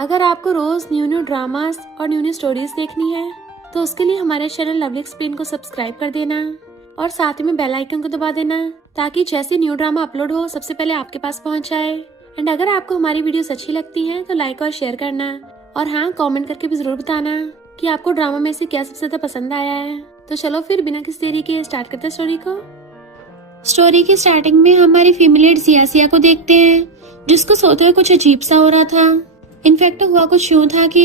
अगर आपको रोज new new dramas और न्यू न्यू स्टोरीज देखनी है तो उसके लिए हमारे चैनल लवली एक्सप्लेन को सब्सक्राइब कर देना और साथ में बेल आइकन को दबा देना ताकि जैसे न्यू ड्रामा अपलोड हो सबसे पहले आपके पास पहुंच जाए। एंड अगर आपको हमारी वीडियोस अच्छी लगती हैं तो लाइक और शेयर करना और हाँ, कमेंट करके भी जरूर बताना कि आपको ड्रामा में से क्या सबसे ज्यादा पसंद आया है। तो चलो फिर बिना किसी देरी के स्टार्ट करते हैं स्टोरी को। स्टोरी की स्टार्टिंग में हमारी फीमेल लीड जिया को देखते हैं, जिसको सोते हुए कुछ अजीब सा हो रहा था। इनफैक्ट हुआ कुछ यूं था कि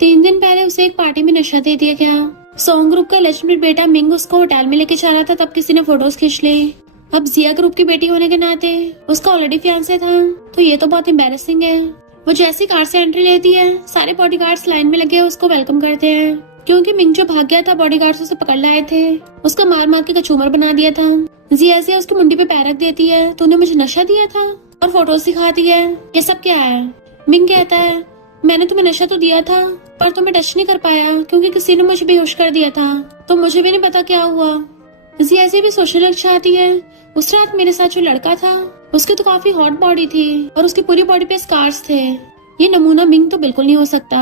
3 दिन पहले उसे एक पार्टी में नशा दे दिया गया। सोंग ग्रुप का लेजेंडरी बेटा मिंग उसको होटल में लेके जा रहा था, तब किसी ने फोटोज खींच ली। अब जिया ग्रुप की बेटी होने के नाते उसका ऑलरेडी फियांसे था, तो ये तो बहुत एम्बैरेसिंग है। वो जैसी कार से एंट्री लेती है, सारे बॉडीगार्ड्स लाइन में लगे उसको वेलकम करते हैं, क्योंकि मिंग जो भाग गया था बॉडीगार्ड्स उसे पकड़ लाए थे। उसका मार मार के कचूमर बना दिया था। जिया उसकी मुंडी पे पैर रख देती है, तूने मुझे नशा दिया था और फोटोज दिखाती है, ये सब क्या है? मिंग कहता है, मैंने तुम्हें नशा तो दिया था पर तुम्हें टच नहीं कर पाया क्योंकि किसी ने मुझे बेहोश कर दिया था, तो मुझे भी नहीं पता क्या हुआ। जिया भी सोचने लग जाती है, उस रात मेरे साथ जो लड़का था उसकी तो काफी हॉट बॉडी थी और उसकी पूरी बॉडी पे स्कार्स थे। ये नमूना मिंग तो बिल्कुल नहीं हो सकता।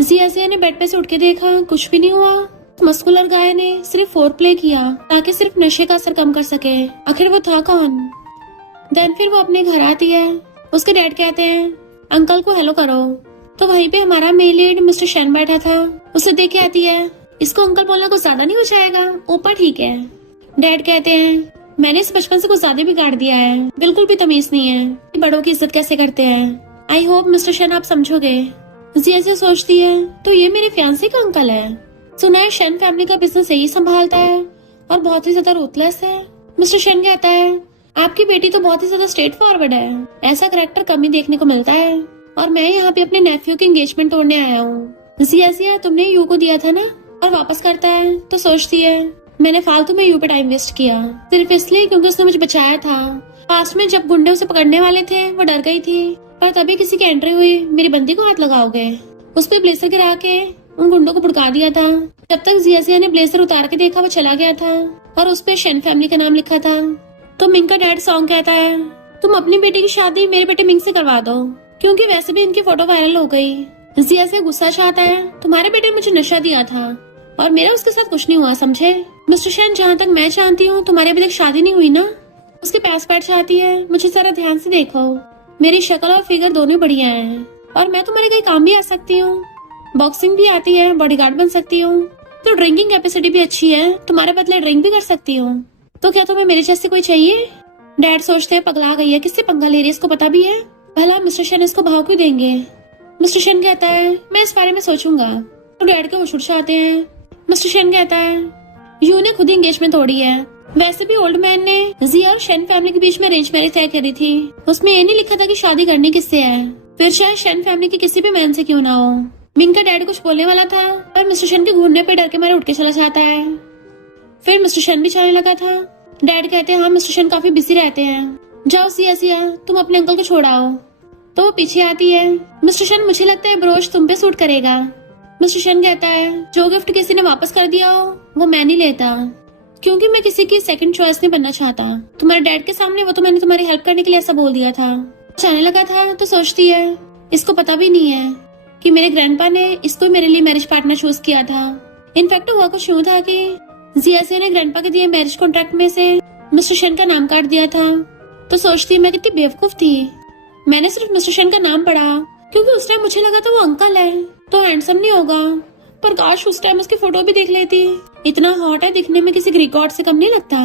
जिया ने बेड पे से उठ के देखा, कुछ भी नहीं हुआ। मस्कुलर गाय ने सिर्फ फोर प्ले किया ताकि सिर्फ नशे का असर कम कर सके। आखिर वो था कौन? देन फिर वो अपने घर आती है। उसके डैड कहते हैं, अंकल को हेलो करो। तो वहीं पे हमारा मेल लीड मिस्टर शेन बैठा था। उसे देख के आती है, इसको अंकल बोलना कुछ ज्यादा नहीं हो जाएगा? ऊपर ठीक है। डैड कहते हैं, मैंने इस बचपन से कुछ ज्यादा बिगाड़ दिया है, बिल्कुल भी तमीज नहीं है बड़ों की इज्जत कैसे करते हैं। आई होप मिस्टर शेन आप समझोगे। जिया सोचती है, तो ये मेरे फियांसे का अंकल है। सुना है शेन फैमिली का बिजनेस यही संभालता है और बहुत ही ज्यादा रूथलेस है। मिस्टर शेन कहता है, आपकी बेटी तो बहुत ही ज्यादा स्ट्रेट फॉरवर्ड है, ऐसा करैक्टर कम ही देखने को मिलता है और मैं यहाँ पे अपने नेफ्यू की एंगेजमेंट तोड़ने आया हूँ। जिया तुमने यू को दिया था ना? और वापस करता है तो सोचती है, मैंने फालतू में यू पे टाइम वेस्ट किया सिर्फ इसलिए क्योंकि उसने मुझे बचाया था। पास्ट में जब गुंडे उसे पकड़ने वाले थे वो डर गई थी, पर तभी किसी की एंट्री हुई, मेरी बंदी को हाथ लगाओगे। उस पर ब्लेजर गिरा के उन गुंडों को भड़का दिया था। जब तक जिया ने ब्लेजर उतार के देखा वो चला गया था और उस पे शेन फैमिली का नाम लिखा था। तो मिंग का डैड सॉन्ग कहता है, तुम अपनी बेटी की शादी मेरे बेटे मिंग से करवा दो क्योंकि वैसे भी इनकी फोटो वायरल हो गई। जिया से गुस्सा चाहता है, तुम्हारे बेटे ने मुझे नशा दिया था और मेरा उसके साथ कुछ नहीं हुआ, समझे? मिस्टर शेन, जहाँ तक मैं जानती हूँ तुम्हारी अभी तक शादी नहीं हुई ना? उसके पास बैठ जाती है, मुझे जरा ध्यान से देखो, मेरी शक्ल और फिगर दोनों बढ़िया है और मैं तुम्हारे कई काम भी आ सकती हूँ, बॉक्सिंग भी आती है, बॉडीगार्ड बन सकती हूँ, तो ड्रिंकिंग कैपेसिटी भी अच्छी है, तुम्हारे बदले ड्रिंक भी कर सकती हूँ। तो क्या तुम्हें मेरे जैसे कोई चाहिए? डैड सोचते हैं, पगला गई है, किससे पंगा ले रही है, इसको पता भी है? भला मिस्टर शेन इसको भाव क्यों देंगे? मिस्टर शेन कहता है, मैं इस बारे में सोचूंगा। तो डैड के होश उड़ जाते हैं। मिस्टर शेन कहता है, यू ने खुद एंगेजमेंट तोड़ी है, वैसे भी ओल्ड मैन ने जिया और शेन फैमिली के बीच में अरेंज मैरिज तय करी थी, उसमें ये नहीं लिखा था कि शादी करनी किससे है, फिर शायद शेन फैमिली के किसी भी मैन से क्यों ना हो। मिंग का डैड कुछ बोलने वाला था पर मिस्टर शेन के घूरने पे डर के मारे उठ के चला जाता है। फिर मिस्टर शेन भी चलने लगा था। डैड कहते हैं, हाँ मिस्टर शेन काफी बिजी रहते हैं, जाओ जिया तुम अपने अंकल को छोड़ाओ। तो वो पीछे आती है। मिस्टर शेन, मुझे लगता है ब्रोच तुम पे सूट करेगा। मिस्टर शेन कहता है, जो गिफ्ट किसी ने वापस कर दिया हो वो मैं नहीं लेता क्योंकि मैं किसी की सेकंड चॉइस नहीं बनना चाहता। तुम्हारे डैड के सामने वो तो मैंने तुम्हारी हेल्प करने के लिए ऐसा बोल दिया था। जाने लगा था तो सोचती है, इसको पता भी नहीं है कि मेरे ग्रैंडपा ने इसको मेरे लिए मैरिज पार्टनर चूज किया था। इनफैक्ट हुआ कुछ यूं था कि जिया ने ग्रैंडपा के दिए मैरिज कॉन्ट्रैक्ट में से मिस्टर शेन का नाम काट दिया था। तो सोचती है, मैं कितनी बेवकूफ थी, मैंने सिर्फ मिस्टर शेन का नाम पढ़ा क्योंकि उस टाइम मुझे लगा था वो अंकल है तो हैंडसम नहीं होगा, पर काश उस टाइम उसकी फोटो भी देख लेती, इतना हॉट है, दिखने में किसी ग्रीक गॉड से कम नहीं लगता।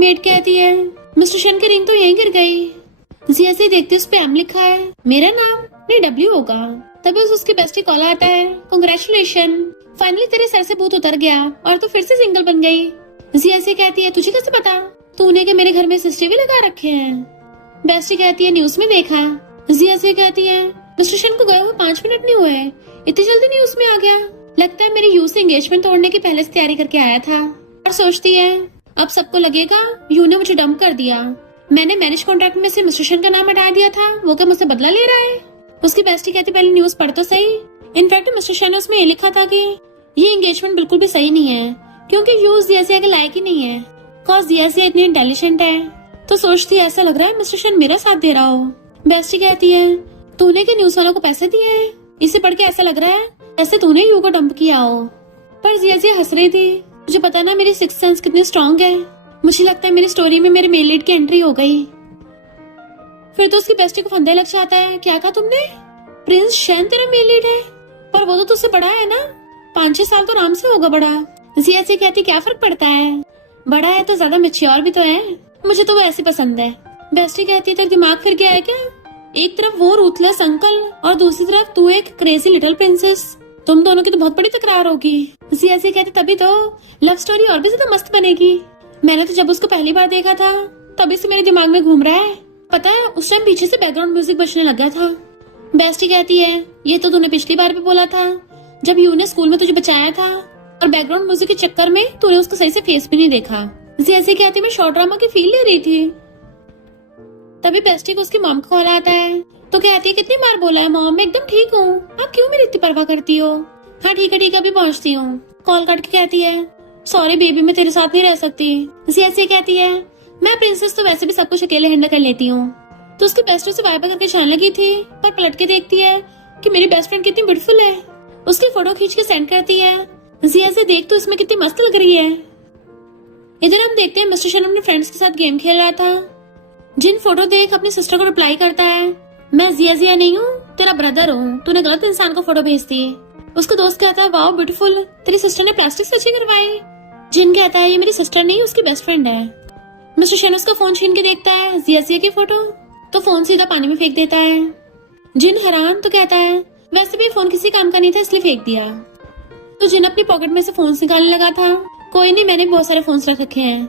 मेड कहती है, मिस्टर शेन की रिंग तो यहीं गिर गई। जिया से देखती उस पे एम लिखा है, मेरा नाम नहीं डब्ल्यू होगा। तभी उसकी बेस्टी कॉल आता है, कांग्रेचुलेशन, फाइनली तेरे सर से भूत उतर गया और तू फिर से सिंगल बन गई। जिया से कहती है, तुझे कैसे पता? तूने के मेरे घर में सिस्टर भी लगा रखे हैं। बेस्टी कहती है, न्यूज में देखा। जिया से कहती है, मिस्टर शेन को गए हुए 5 मिनट नहीं हुए, इतनी जल्दी न्यूज में आ गया, लगता है मेरी यू से एंगेजमेंट तोड़ने की पहले से तैयारी करके आया था। और सोचती है, अब सबको लगेगा यू ने मुझे डंप कर दिया, मैंने मैरिज कॉन्ट्रैक्ट में से मिस्टर शेन का नाम हटा दिया था, वो क्या मुझसे बदला ले रहा है? उसकी बेस्टी कहती, पहले न्यूज पढ़ तो सही। इनफैक्ट मिस्टर शेन ने उसमें ये लिखा था कि ये एंगेजमेंट बिल्कुल भी सही नहीं है क्योंकि यू जिया के लायक ही नहीं है, कॉज जिया इतनी इंटेलिजेंट है। तो सोचती है, ऐसा लग रहा है मिस्टर शेन मेरा साथ दे रहा हो। बेस्टी कहती है, तूने क्या न्यूज वालों को पैसे दिए हैं? इसे पढ़ के ऐसा लग रहा है ऐसे तूने यू को डंप किया हो। पर जिया हंस रही थी। मुझे पता ना मेरी सिक्स सेंस कितनी स्ट्रांग है। मुझे लगता है मेरी स्टोरी में मेरे मेल लीड की एंट्री हो गई। फिर तो उसकी बेस्टी को फंदे लग जाता है। क्या कहा तुमने? प्रिंस शैन तेरा मेल लीड है? पर वो तो तुझसे बड़ा है ना, 5-6 साल तो आराम से होगा बड़ा। जिया से कहती क्या फर्क पड़ता है, बड़ा है तो ज्यादा मैच्योर भी तो है। मुझे तो वो ऐसी पसंद है। बेस्टी कहती है तो दिमाग फिर गया है क्या? एक तरफ वो रूथलेस अंकल और दूसरी तरफ तू एक क्रेजी लिटिल प्रिंसेस। तुम दोनों की तो बहुत बड़ी तकरार होगी। जिया से कहती तभी तो लव स्टोरी और भी ज्यादा मस्त बनेगी। मैंने तो जब उसको पहली बार देखा था तभी से मेरे दिमाग में घूम रहा है। पता है उस टाइम पीछे से बैकग्राउंड म्यूजिक बजने लग गया था। बेस्टी कहती है ये तो तूने पिछली बार भी बोला था जब यू ने स्कूल में तुझे बचाया था, और बैकग्राउंड म्यूजिक के चक्कर में तूने उसका सही से फेस भी नहीं देखा। जिया कहती मैं शॉर्ट ड्रामा की फील ले रही थी। तभी बेस्टी को उसकी मॉम का कॉल आता है तो कहती है कितनी बार बोला है मॉम मैं एकदम ठीक हूँ, आप क्यों मेरी इतनी परवाह करती हो? हाँ ठीक है अभी पहुँचती हूँ। कॉल काट के कहती है सॉरी बेबी मैं तेरे साथ नहीं रह सकती। जिया कहती है मैं प्रिंसेस तो वैसे भी सब कुछ अकेले हैंडल कर लेती हूँ। तो उसकी बेस्ट से वाइपर करके जाने लगी थी, पर पलट के देखती है कि मेरी बेस्ट फ्रेंड कितनी ब्यूटीफुल है। उसकी फोटो खींच के सेंड करती है। जिया देख तो इसमें कितनी मस्त लग रही है। इधर हम देखते हैं मिस्टर शन अपने फ्रेंड्स के साथ गेम खेल रहा था। जिन फोटो देख अपनी सिस्टर को रिप्लाई करता है मैं जिया नहीं हूँ तेरा ब्रदर हूँ, तूने गलत इंसान को फोटो भेज दी। उसका दोस्त कहता है वाओ ब्यूटीफुल, तेरी सिस्टर ने प्लास्टिक सर्जरी करवाई। जिन कहता है ये मेरी सिस्टर नहीं उसकी बेस्ट फ्रेंड है। मिस्टर शन उसका फोन छीन के देखता है जिया की फोटो तो फोन सीधा पानी में फेंक देता है। जिन हैरान तो कहता है वैसे भी फोन किसी काम का नहीं था इसलिए फेंक दिया। तो जिन अपनी पॉकेट में से फोन निकालने लगा था। कोई नहीं मैंने बहुत सारे फोन रख रखे हैं।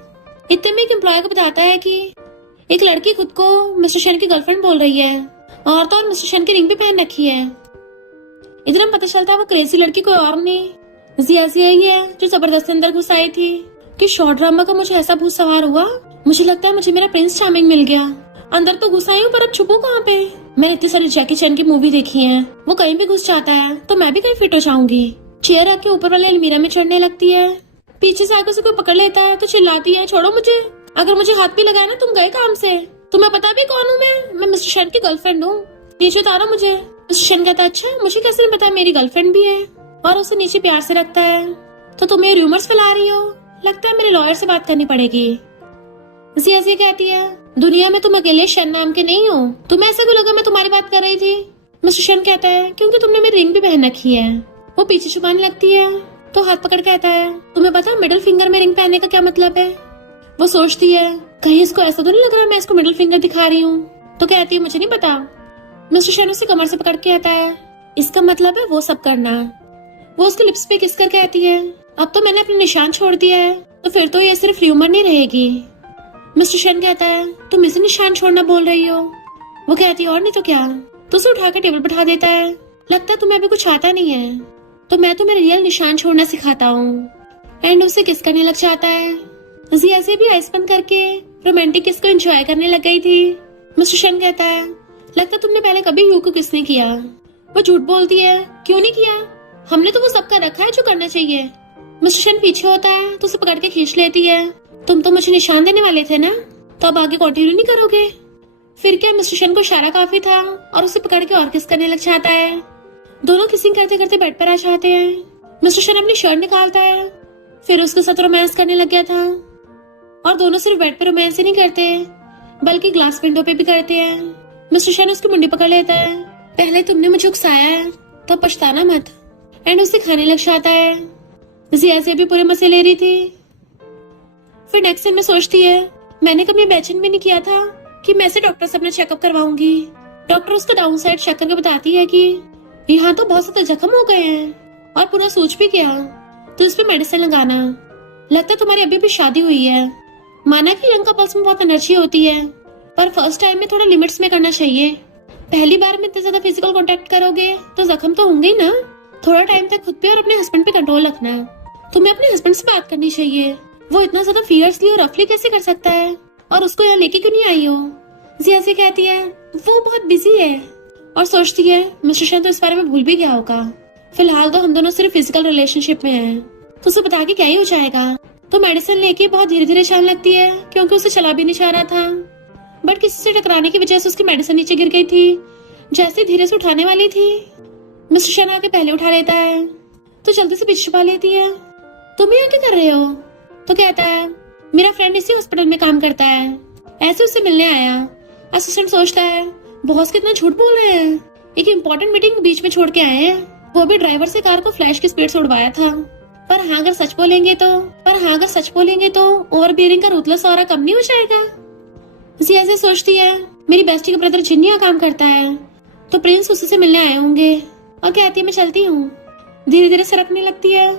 इतने में एक एम्प्लॉय को बताता है कि एक लड़की खुद को मिस्टर शन की गर्लफ्रेंड बोल रही है और तो और मिस्टर शन की रिंग भी पहन रखी है। इधर हम पता चलता है वो क्रेजी लड़की कोई और नहीं जिया ही है जो जबरदस्ती अंदर घुस आई थी। कि शॉर्ट ड्रामा का मुझे ऐसा भूत सवार हुआ, मुझे लगता है मुझे मेरा प्रिंस चार्मिंग मिल गया। अंदर तो घुस आई हूँ पर अब छुपू कहाँ पे? मैंने इतनी सारी जैकी चैन की मूवी देखी है, वो कहीं भी घुस जाता है तो मैं भी कहीं फिट हो जाऊंगी। चेयर रख के ऊपर वाले अलमीरा में चढ़ने लगती है। पीछे से आकर उसे कोई पकड़ लेता है तो चिल्लाती है छोड़ो मुझे, अगर मुझे हाथ भी लगाया ना तुम गए काम से। तुम्हें पता भी कौन हूँ मैं मिस्टर शन की गर्लफ्रेंड हूँ, नीचे उतारो मुझे। मिस्टर शन कहता है अच्छा मुझे कैसे नहीं पता मेरी गर्लफ्रेंड भी है, और उसे नीचे प्यार से रखता है। तो तुम ये रूमर्स फैला रही हो, लगता है मेरे लॉयर से बात करनी पड़ेगी। जिया कहती है दुनिया में तुम अकेले शन नाम के नहीं हो, तुम्हें ऐसा क्यों लगा मैं तुम्हारी बात कर रही थी? मिस्टर शन कहता है क्योंकि तुमने मेरी रिंग भी पहन रखी है। वो पीछे छुपाने लगती है तो हाथ पकड़ कहता है तुम्हें पता मिडिल फिंगर में रिंग पहनने का क्या मतलब है? वो सोचती है कहीं इसको ऐसा तो नहीं लग रहा मैं इसको मिडिल फिंगर दिखा रही हूँ। तो कहती है मुझे नहीं पता। मिस्टर शन उसे कमर से पकड़ के कहता है इसका मतलब है वो सब करना। वो उसके लिप्स पे किस कर कहती है अब तो मैंने अपना निशान छोड़ दिया है तो फिर तो ये सिर्फ र्यूमर नहीं रहेगी। मिस्टर शन कहता है तुम इसे निशान छोड़ना बोल रही हो? वो कहती है और नहीं तो क्या। तो उसे उठा के टेबल बैठा देता है। लगता है तुम्हें अभी कुछ आता नहीं है तो मैं तुम्हें रियल निशान छोड़ना सिखाता हूँ। एंड उसे किस करने लग जाता है। जिया से भी आइस बंद करके रोमांटिक किस को एंजॉय करने लग गई थी। मिस्टर शन कहता है लगता तुमने पहले कभी यू को किस नहीं किया। वो झूठ बोलती है क्यों नहीं किया, हमने तो वो सब कर रखा है जो करना चाहिए। मिस्टर शन पीछे होता है तो उसे पकड़ के खींच लेती है। तुम तो मुझे निशान देने वाले थे ना, तो अब आगे कंटिन्यू नहीं करोगे? फिर क्या मिस्टर शन को इशारा काफी था और उसे पकड़ के और किस करने लग जाता है। दोनों किसिंग करते करते बेड पर आ जाते हैं। मिस्टर शन अपनी शर्ट निकालता है, फिर उसके साथ रोमांस करने लग गया था। और दोनों सिर्फ बेड पे रोमांस ही नहीं करते बल्कि ग्लास विंडो पे भी करते हैं। मिस्टर शन उसकी मुंडी पकड़ लेता है, पहले तुमने मुझे उकसाया है तो पछताना मत। एंड उसे खाने लग जाता है। जिया से भी पूरे मजे ले रही थी। फिर नेक्स्ट सीन में सोचती है मैंने कभी इमेजिन भी नहीं किया था कि मैं से डॉक्टर से अपना चेकअप करवाऊंगी। डॉक्टर उसका डाउन साइड चेक करके बताती है कि यहाँ तो बहुत सारे जख्म हो गए हैं और पूरा सूज भी गया, तो इस पे मेडिसिन लगाना। लगता है तुम्हारी अभी भी शादी हुई है। माना कि यंग कपल्स में बहुत एनर्जी होती है पर फर्स्ट टाइम में थोड़ा लिमिट्स में करना चाहिए। पहली बार में इतने ज्यादा फिजिकल कांटेक्ट करोगे तो जख्म तो होंगे ही ना। थोड़ा टाइम तक खुद पे और अपने हस्बैंड पे कंट्रोल रखना। तुम्हें अपने हस्बैंड से बात करनी चाहिए, वो इतना ज्यादा फियर्सली और रफली कैसे कर सकता है, और उसको यहाँ लेके क्यों नहीं आई हो? जिया से कहती है वो बहुत बिजी है, और सोचती है मिस्टर शन तो इस बारे में भूल भी गया होगा। फिलहाल तो हम दोनों सिर्फ फिजिकल रिलेशनशिप में हैं, तो उसे बता के क्या ही हो जाएगा। तो मेडिसिन लेके बहुत धीरे धीरे चलने लगती है क्योंकि उसे चला भी नहीं चाह रहा था। बट किसी से टकराने की वजह से उसकी मेडिसिन नीचे गिर गई थी। जैसे धीरे से उठाने वाली थी, मिस्टर शन आके पहले उठा लेता है तो जल्दी से पीछे छुपा लेती है। तुम यहाँ क्या कर रहे हो? तो कहता है मेरा फ्रेंड इसी हॉस्पिटल में काम करता है, ऐसे उससे मिलने आया। असिस्टेंट सोचता है बॉस कितना झूठ बोल रहे हैं, एक इम्पोर्टेंट मीटिंग बीच में छोड़ के आए हैं, वो भी ड्राइवर से कार को फ्लैश की स्पीड से उड़वाया था। पर हाँ अगर सच बोलेंगे तो ओवर बियरिंग का रूथलेस ऑरा कम नहीं हो जाएगा। इसी ऐसे सोचती है मेरी बेस्टी का ब्रदर जिन यहाँ काम करता है तो प्रिंस उसी से मिलने आए होंगे, और कहती है मैं चलती हूँ। धीरे धीरे सरकने लगती है।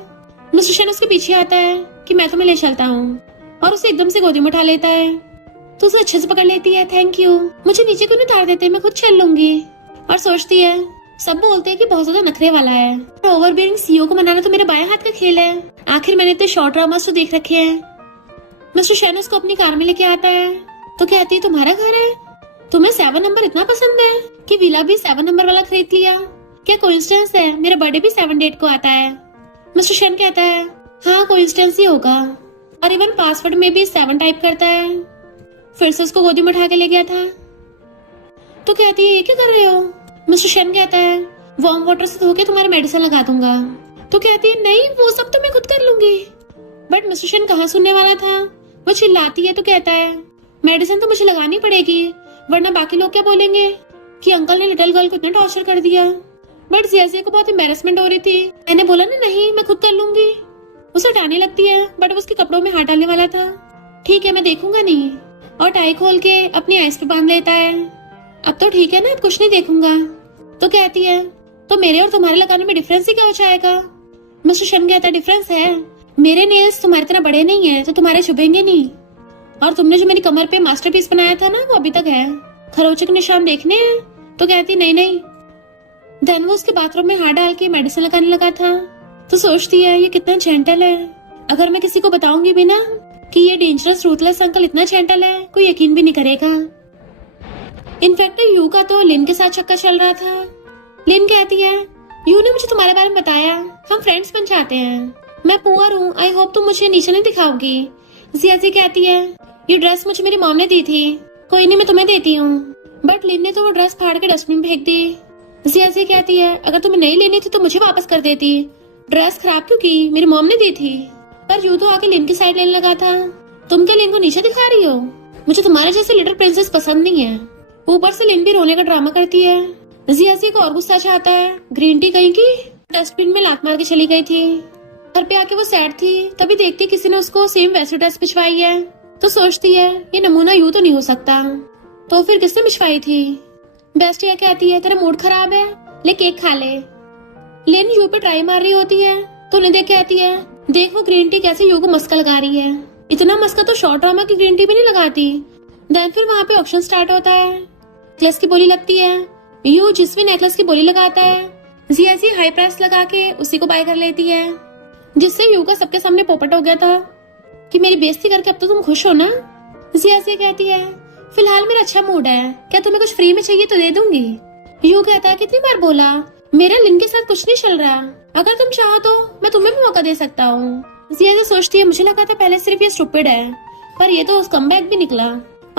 मिस्टर शन उसके पीछे आता है कि मैं तुम्हें ले चलता हूँ, और उसे एकदम से गोदी में उठा लेता है तो उसे अच्छे से पकड़ लेती है। थैंक यू, मुझे नीचे क्यों नहीं उतार देते, मैं खुद चल लूंगी। और सोचती है सब बोलते हैं कि बहुत ज्यादा नखरे वाला है, ओवर बियरिंग सीईओ को मनाना तो मेरे बाएं हाथ का खेल है। आखिर मैंने इतने शॉर्ट ड्रामास तो देख रखे हैं। मिस्टर शन उसको अपनी कार में लेके आता है तो कहती है तुम्हारा घर है, तुम्हें 7 नंबर इतना पसंद है कि विला भी 7 नंबर वाला खरीद लिया, क्या कोइंसिडेंस है, मेरा बर्थडे भी 7 डेट को आता है। मिस्टर शन कहता है हाँ कोइंसिडेंस ही होगा, और इवन पासवर्ड में भी 7 टाइप करता है। फिर से उसको गोदी में उठा के ले गया था तो कहती है ये क्या कर रहे हो? मिस्टर शन कहता है वार्म वाटर से धो के तुम्हारे मेडिसिन लगा दूंगा। तो कहती है नहीं वो सब तो मैं खुद कर लूंगी। बट मिस्टर शन कहाँ सुनने वाला था, वो चिल्लाती है तो कहता है मेडिसिन तो मुझे लगानी पड़ेगी, वरना बाकी लोग क्या बोलेंगे कि अंकल ने लिटिल गर्ल को इतना टॉर्चर कर दिया। बट जियाजिया को बहुत एम्बैरेसमेंट हो रही थी। मैंने बोला ना नहीं मैं खुद कर लूंगी। उसे हटाने लगती है बट वो उसके कपड़ों में हाथ डालने वाला था। ठीक है मैं देखूंगा नहीं, और टाई खोल के अपनी आइस पे बांध लेता है। अब तो ठीक है ना, अब कुछ नहीं देखूंगा। तो कहती है तो मेरे और तुम्हारे लगाने में डिफरेंस ही क्या हो जाएगा? मिस्टर शन कहता है डिफरेंस है, मेरे नेल्स तुम्हारी तरह बड़े नहीं है तो तुम्हारे चुभेंगे नहीं, और तुमने जो मेरी कमर पे मास्टरपीस बनाया था ना वो अभी तक है, खरोचे के निशान देखने हैं। तो कहती नहीं। देन वो उसके बाथरूम में हाथ डाल के मेडिसिन लगाने लगा था तो सोचती है ये कितना जेंटल है, अगर मैं किसी को बताऊंगी भी ना कि ये डेंजरस रूथलेस अंकल इतना जेंटल है कोई यकीन भी नहीं करेगा। इनफैक्ट यू का तो लिन के साथ चक्कर चल रहा था। लिन कहती है यू ने मुझे तुम्हारे बारे में बताया, हम फ्रेंड्स बन जाते हैं, मैं पुअर हूँ, आई होप तुम मुझे नीचे नहीं दिखाओगी। जियाजी कहती है ये ड्रेस मुझे मेरी मॉम ने दी थी, कोई नहीं मैं तुम्हें देती हूँ। बट लिन ने तो वो ड्रेस फाड़ के डस्टबिन में फेंक दी। जियाजी कहती है अगर तुम्हें नहीं लेनी थी तो मुझे वापस कर देती, ड्रेस खराब क्यों की, मेरी मॉम ने दी थी। पर यू तो आके लिन की साइड लेने लगा था। तुम क्या लिन को नीचे दिखा रही हो? मुझे तुम्हारे जैसे लिटिल प्रिंसेस पसंद नहीं है। ऊपर से लिन भी रोने का ड्रामा करती है। जियाजी को और गुस्सा चाहता है, ग्रीन टी कहीं की डस्टबिन में लात मार के चली गई थी। घर पे आके वो सैड थी, तभी देखती किसी ने उसको सेम वैसी ड्रेस भिजवाई है तो सोचती है ये नमूना यू तो नहीं हो सकता, तो फिर किसने भिजवाई थी। बेस्टिया कहती है तेरा मूड खराब है, ले केक खा ले। लिन यू पे ट्राई मार रही होती है तो उन्हें देख के आती है देख वो ग्रीन टी कैसे यू को मस्का लगा रही है, इतना मस्का तो शॉर्ट ड्रामा की ग्रीन टी भी नहीं लगाती। देन फिर वहाँ पे ऑक्शन स्टार्ट होता है, नेकलेस की बोली लगती है। यू जिस भी नेकलेस की बोली लगाता है जियाजी हाई प्राइस लगा के उसी को बाय कर लेती है, जिससे यू का सबके सामने पोपट हो गया था कि मेरी बेइज्जती करके अब तो तुम खुश हो ना। जियाजी कहती है फिलहाल मेरा अच्छा मूड है, क्या तुम्हें कुछ फ्री में चाहिए तो दे दूंगी। यू कहता है कितनी बार बोला मेरा लिन के साथ कुछ नहीं चल रहा, अगर तुम चाहो तो मैं तुम्हें भी मौका दे सकता हूँ। जियाजी सोचती है मुझे लगा था पहले सिर्फ ये स्टूपिड है, पर ये तो कमबैक भी निकला।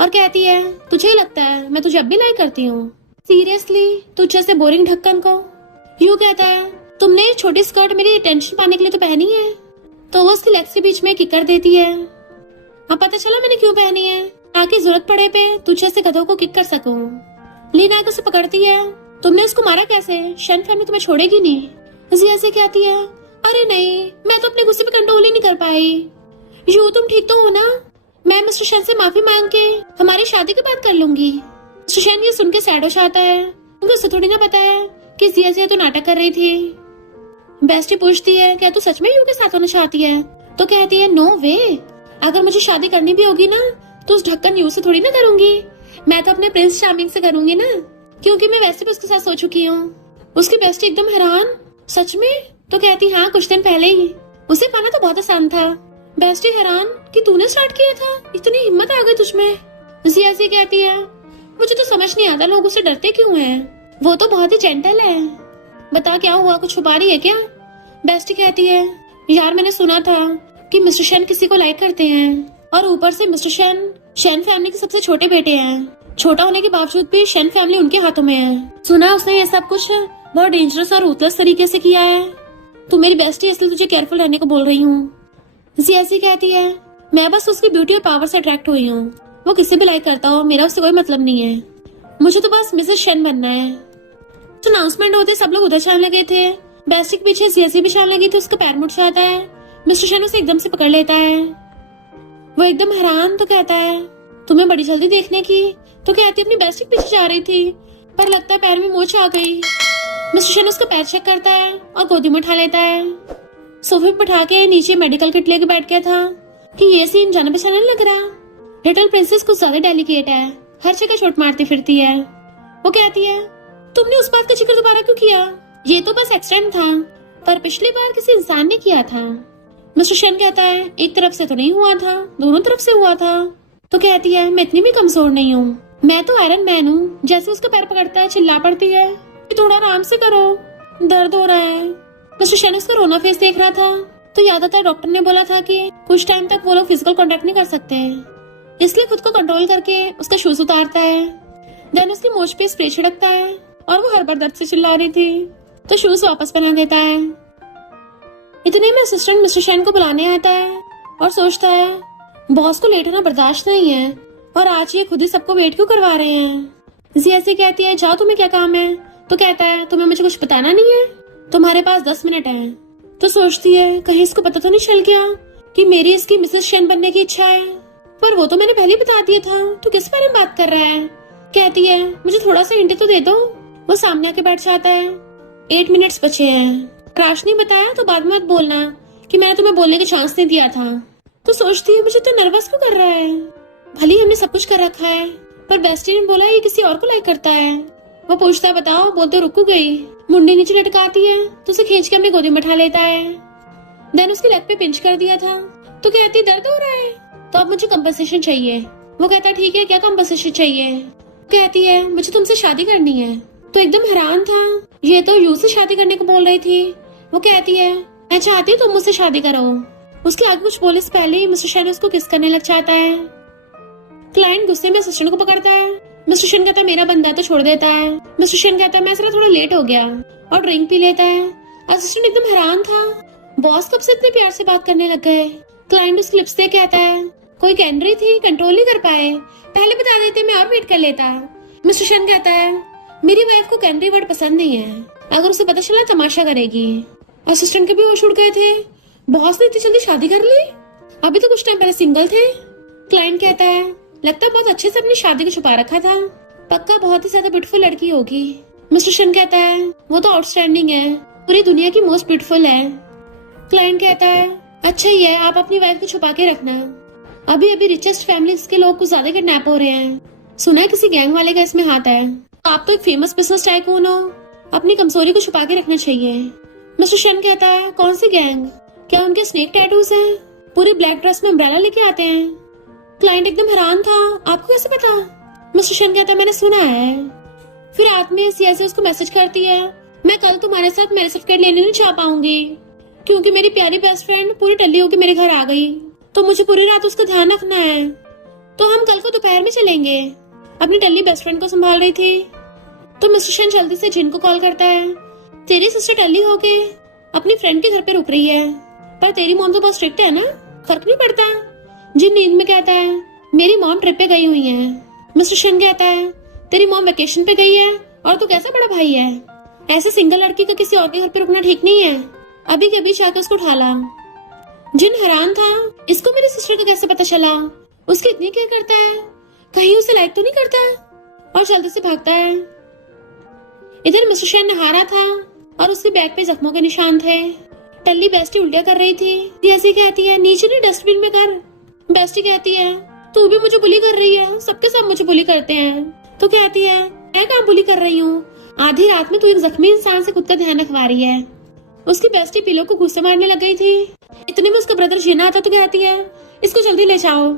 और कहती है तुझे लगता है मैं तुझे अब भी लाइक करती हूँ, सीरियसली तुझ जैसे बोरिंग ढक्कन को। यू कहता है तुमने ये छोटी स्कर्ट मेरी टेंशन पाने के लिए तो पहनी है, तो वो उसकी लेग्स के बीच में किक कर देती है। अब पता चला मैंने क्यों पहनी है, ताकि जरूरत पड़े पे तुझ जैसे गधों को किक कर सकूं। लीना उसे पकड़ती है तुमने उसको मारा कैसे, शन फैमिली तुम्हें छोड़ेगी नहीं। जिया से कहती है अरे नहीं मैं तो अपने गुस्से पे कंट्रोल ही नहीं कर पाई। यू तुम ठीक तो हो ना, मैं मिस्टर शन से माफी मांग के हमारी शादी की बात कर लूंगी। मिस्टर शन ये सुन के सैड हो जाता है, उनको उससे थोड़ी ना पता है कि जिया तो नाटक कर रही थी। बेस्टी पूछती है क्या तू सच में यू के साथ होना चाहती है, तो कहती है नो वे, अगर मुझे शादी करनी भी होगी ना तो उस ढक्कन यू से थोड़ी ना करूंगी, मैं तो अपने प्रिंस चार्मिंग से करूंगी ना, क्योंकि मैं वैसे भी उसके साथ सो चुकी हूँ। उसकी बेस्टी एकदम हैरान सच में, तो कहती हाँ कुछ दिन पहले ही, उसे पाना तो बहुत आसान था। बेस्टी हैरान कि तूने स्टार्ट किया था, इतनी हिम्मत आ गई तुझमें। जिया सी कहती है मुझे तो समझ नहीं आता लोग उससे डरते क्यों हैं, वो तो बहुत ही जेंटल है, बता क्या हुआ, कुछ छुपा रही है क्या। बेस्टी कहती है यार मैंने सुना था कि मिस्टर शन किसी को लाइक करते हैं, और ऊपर से मिस्टर शन फैमिली के सबसे छोटे बेटे हैं, छोटा होने के बावजूद भी शेन फैमिली उनके हाथों में है। सुना है उसने ये सब कुछ बहुत डेंजरस और रूथलेस तरीके से किया है। तू मेरी बेस्टी इसलिए तुझे केयरफुल रहने को बोल रही हूँ। जियासी कहती है मैं बस उसकी ब्यूटी और पावर से अट्रैक्ट हुई हूँ। वो किसी भी लाइक करता हो, मेरा उससे कोई मतलब नहीं है। मुझे तो बस मिसेस शेन बनना है। तो अनाउंसमेंट होते सब लोग उधर चलने लगे थे। बेस्टी के पीछे जियासी भी चलने लगी तो उसका पैर मुड़ जाता है। मिस्टर शेन उसे एकदम से पकड़ लेता है। वो एकदम हैरान तो कहता है तुम्हें बड़ी जल्दी देखने की। तो कहती अपनी बेस्टी के पीछे जा रही थी पर लगता है पैर में मोच आ गई। मिस्टर शेन उसका पैर चेक करता है और गोदी में उठा लेता है। सोफे पर बैठा के नीचे मेडिकल किट लेके बैठ गया था कि ये सीन जाने पहचाने नहीं लग रहा। लिटिल प्रिंसेस कुछ ज्यादा डेलिकेट है, हर जगह चोट मारती फिरती है। वो कहती है तुमने उस बात का जिक्र दोबारा क्यों किया? ये तो बस एक्सीडेंट था पर पिछली बार किसी इंसान ने किया था। मिस्टर शेन कहता है एक तरफ से तो नहीं हुआ था, दोनों तरफ से हुआ था। तो कहती है मैं इतनी भी कमजोर नहीं हूँ, मैं तो आयरन मैन हूँ। जैसे उसका पैर पकड़ता है चिल्ला पड़ती है कि थोड़ा आराम से करो, दर्द हो रहा है। मिस्टर शेन उसका रोना फेस देख रहा था तो याद आता है डॉक्टर ने बोला था कि कुछ टाइम तक वो लोग फिजिकल कांटेक्ट नहीं कर सकते, इसलिए खुद को कंट्रोल करके उसका शूज उतारता है। देन उसकी मोच पे स्प्रे छिड़कता है और वो हर बार दर्द से चिल्ला रही थी तो शूज वापस पहना देता है। इतने में असिस्टेंट मिस्टर शेन को बुलाने आता है और सोचता है बॉस को लेट होना बर्दाश्त नहीं है और आज ये खुद ही सबको वेट क्यों करवा रहे हैं। जियासी कहती है जाओ तुम्हें क्या काम है? तो कहता है तुम्हें मुझे कुछ बताना नहीं है, तुम्हारे पास 10 मिनट है। तो सोचती है कहीं इसको पता तो नहीं चल गया कि मेरी इसकी मिसेस शेन बनने की इच्छा है, पर वो तो मैंने पहले बता दिया था। तो किस बारे में बात कर रहा है? कहती है मुझे थोड़ा सा हिंट तो दे दो। वो सामने आके बैठ जाता है। 8 मिनट्स बचे हैं। राश ने बताया तो बाद में मत बोलना कि मैंने तुम्हें बोलने का चांस नहीं दिया था। तो सोचती है मुझे तो नर्वस क्यों कर रहा है? भले हमने सब कुछ कर रखा है पर बेस्टी ने बोला ये किसी और को लाइक करता है। वो पूछता है बताओ, बोलते रुक गई। मुंडी नीचे लटकाती है तो उसे खींच के अपने गोदी में उठा लेता है। देन उसकी लेग पे पिंच कर दिया था तो कहती दर्द हो रहा है तो अब मुझे कंपनसेशन चाहिए। वो कहता है ठीक है क्या कंपनसेशन चाहिए? कहती है मुझे तुमसे शादी करनी है। तो एकदम हैरान था, ये तो यू से शादी करने को बोल रही थी। वो कहती है मैं चाहती हूँ तुम मुझसे शादी करो। उसके आगे कुछ बोले से पहले ही मिस्टर शेन उसको किस करने लग जाता है। क्लाइंट गुस्से में असिस्टेंट को पकड़ता है। मिस्टर शेन कहता है मेरा बंदा तो छोड़ देता है। मिस्टर शेन कहता है मैं जरा थोड़ा लेट हो गया और ड्रिंक पी लेता है। असिस्टेंट एकदम हैरान था, बॉस कब से इतने प्यार से बात करने लग गए। क्लाइंट उसकी लिप्स से कहता है कोई कैंडरी थी, कंट्रोल नहीं कर पाए, पहले बता देते मैं और वेट कर लेता। मिस्टर शेन कहता है मेरी वाइफ को कैंडरी वर्ड पसंद नहीं है, अगर उसे पता चला तमाशा करेगी। असिस्टेंट के भी होश उड़ गए थे, बॉस ने इतनी जल्दी शादी कर ली, अभी तो कुछ टाइम पहले सिंगल थे। क्लाइंट कहता है लगता है बहुत अच्छे से अपनी शादी को छुपा रखा था, पक्का बहुत ही ज्यादा ब्यूटीफुल लड़की होगी। मिस्टर शेन कहता है वो तो आउटस्टैंडिंग है, पूरी दुनिया की मोस्ट ब्यूटीफुल है। क्लाइंट कहता है अच्छा ही है, आप अपनी वाइफ को छुपा के रखना, अभी अभी रिचेस्ट फैमिलीज के लोग कुछ ज्यादा किडनैप हो रहे हैं, सुना है किसी गैंग वाले का इसमें हाथ है। आप तो एक फेमस बिजनेस टाइकून हो, अपनी कमजोरी को छुपा के रखना चाहिए। मिस्टर शेन कहता है कौन सी गैंग? क्या उनके स्नेक टैटूज हैं? पूरी ब्लैक ड्रेस में अम्ब्रेला लेके आते हैं। क्लाइंट एकदम हैरान था, आपको कैसे पता? मिस्टर शेन कहता है मैंने सुना है। फिर रात में सियासी उसको मैसेज करती है मैं कल तुम्हारे साथ मेरे सर्टिफिकेट लेने नहीं जा पाऊंगी क्योंकि मेरी प्यारी बेस्ट फ्रेंड पूरी टल्ली होकर मेरे घर आ गई, तो मुझे पूरी रात उसका ध्यान रखना है, तो हम कल को दोपहर में चलेंगे। अपनी टल्ली बेस्ट फ्रेंड को संभाल रही थी तो मिस्टर शेन जल्दी से जिन को कॉल करता है तेरी सिस्टर टल्ली होके अपनी फ्रेंड के घर पे रुक रही है, पर तेरी मॉम तो बहुत स्ट्रिक्ट है ना, फर्क नहीं पड़ता। जिन नींद में कहता है मेरी मॉम ट्रिप पे गई हुई है। मिस्टर शेन कहता है तेरी मॉम वेकेशन पे गई है और तू कैसा बड़ा भाई है, ऐसे सिंगल लड़की का किसी और के घर पे रुकना ठीक नहीं है, अभी के अभी जाकर उसको उठा ला। जिन हैरान था, इसको मेरी सिस्टर को कैसे पता चला, उसकी इतनी केयर करता है, कहीं उसे लाइक तो नहीं करता, और जल्दी से भागता है। इधर मिस्टर शेन नहा रहा था और उसके बैग पे जख्मों के निशान थे। टल्ली बेस्टी उल्टिया कर रही थी, जैसी कहती है नीचे नहीं डस्टबिन में कर। बेस्टी कहती है तू भी मुझे बुली कर रही है, सबके सब मुझे बुली करते हैं। तो कहती है मैं कहाँ बुली कर रही हूँ, आधी रात में तू एक जख्मी इंसान से खुद का ध्यान रखवा रही है। उसकी बेस्टी पिलो को गुस्से मारने लग गई थी। इतने में उसका ब्रदर जीना आता तो कहती है इसको जल्दी ले जाओ,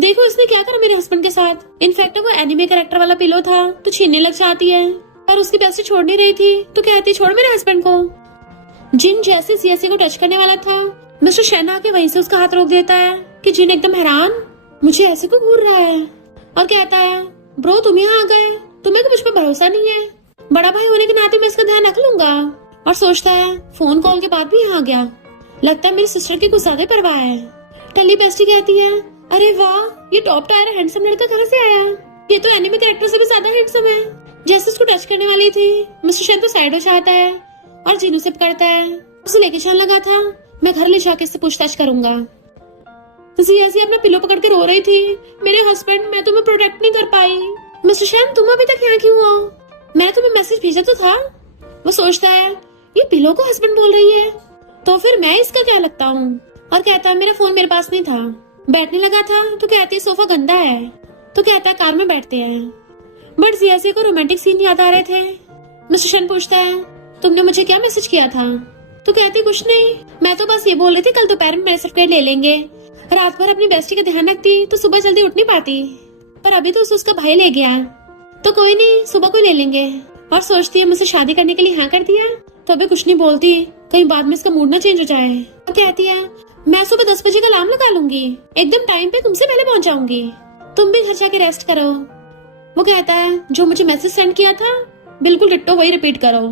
देखो इसने क्या करा मेरे हस्बैंड के साथ। इनफैक्ट वो एनिमे कैरेक्टर वाला पिलो था तो छीनने लग जाती है, पर उसकी बेस्टी छोड़ नहीं रही थी तो कहती छोड़ मेरे हस्बैंड को। जिन जैसे सियासी को टच करने वाला था, मिस्टर शेन आके वहीं से उसका हाथ रोक देता है कि जिन एकदम हैरान मुझे ऐसे को घूर रहा है और कहता है ब्रो तुम यहाँ आ गए, तुम्हें तो मुझ पर भरोसा नहीं है। बड़ा भाई होने के नाते मैं इसका ध्यान रख लूंगा। और सोचता है फोन कॉल के बाद भी यहाँ आ गया, लगता है मेरी सिस्टर की कुछ ज्यादा परवाह है। टली बेस्टी कहती है, अरे वाह, ये टॉप टायर हैंडसम लड़का कहाँ से आया? ये तो एनिमे कैरेक्टर से भी ज्यादा हैंडसम है। जैसे उसको टच करने वाली थी, मिस्टर शन तो साइड हो जाता है और जीनू से पकड़ता है। उसे लेके चलने लगा था, मैं घर ले जाके इससे पूछताछ करूंगा। तो ऐसी अपना पिलो पकड़ के रो रही थी, मेरे हस्बैंड, मैं तुम्हें प्रोटेक्ट नहीं कर पाई। मिस्टर शन तुम अभी तक यहाँ क्यों हो? मैं तुम्हें मैसेज भेजा तो था। वो सोचता है ये पिलो को हस्बैंड बोल रही है, तो फिर मैं इसका क्या लगता हूँ? और कहता है मेरा फोन मेरे पास नहीं था, बैठने लगा था तो कहती है सोफा गंदा है, तो कहता है कार में बैठते हैं। बट जियासी को रोमांटिक सीन याद आ रहे थे। मिस्टर शन पूछता है तुमने मुझे क्या मैसेज किया था? तो कहती कुछ नहीं, मैं तो बस ये बोल रही थी कल दोपहर में मेरे सर्टिफिकेट ले लेंगे। रात भर अपनी बेस्टी का ध्यान रखती तो सुबह जल्दी उठ नहीं पाती, पर अभी तो उसका भाई ले गया, तो कोई नहीं सुबह को ले लेंगे। और सोचती है मुझसे शादी करने के लिए हाँ कर दिया, तो अभी कुछ नहीं बोलती, कहीं बाद में इसका मूड ना चेंज हो जाए। तो कहती है मैं सुबह 10 बजे का अलार्म लगा लूंगी, एकदम टाइम पे तुमसे पहले पहुंच जाऊंगी, तुम भी घर जाके रेस्ट करो। वो कहता है जो मुझे मैसेज सेंड किया था बिल्कुल डिट्टो वही रिपीट करो।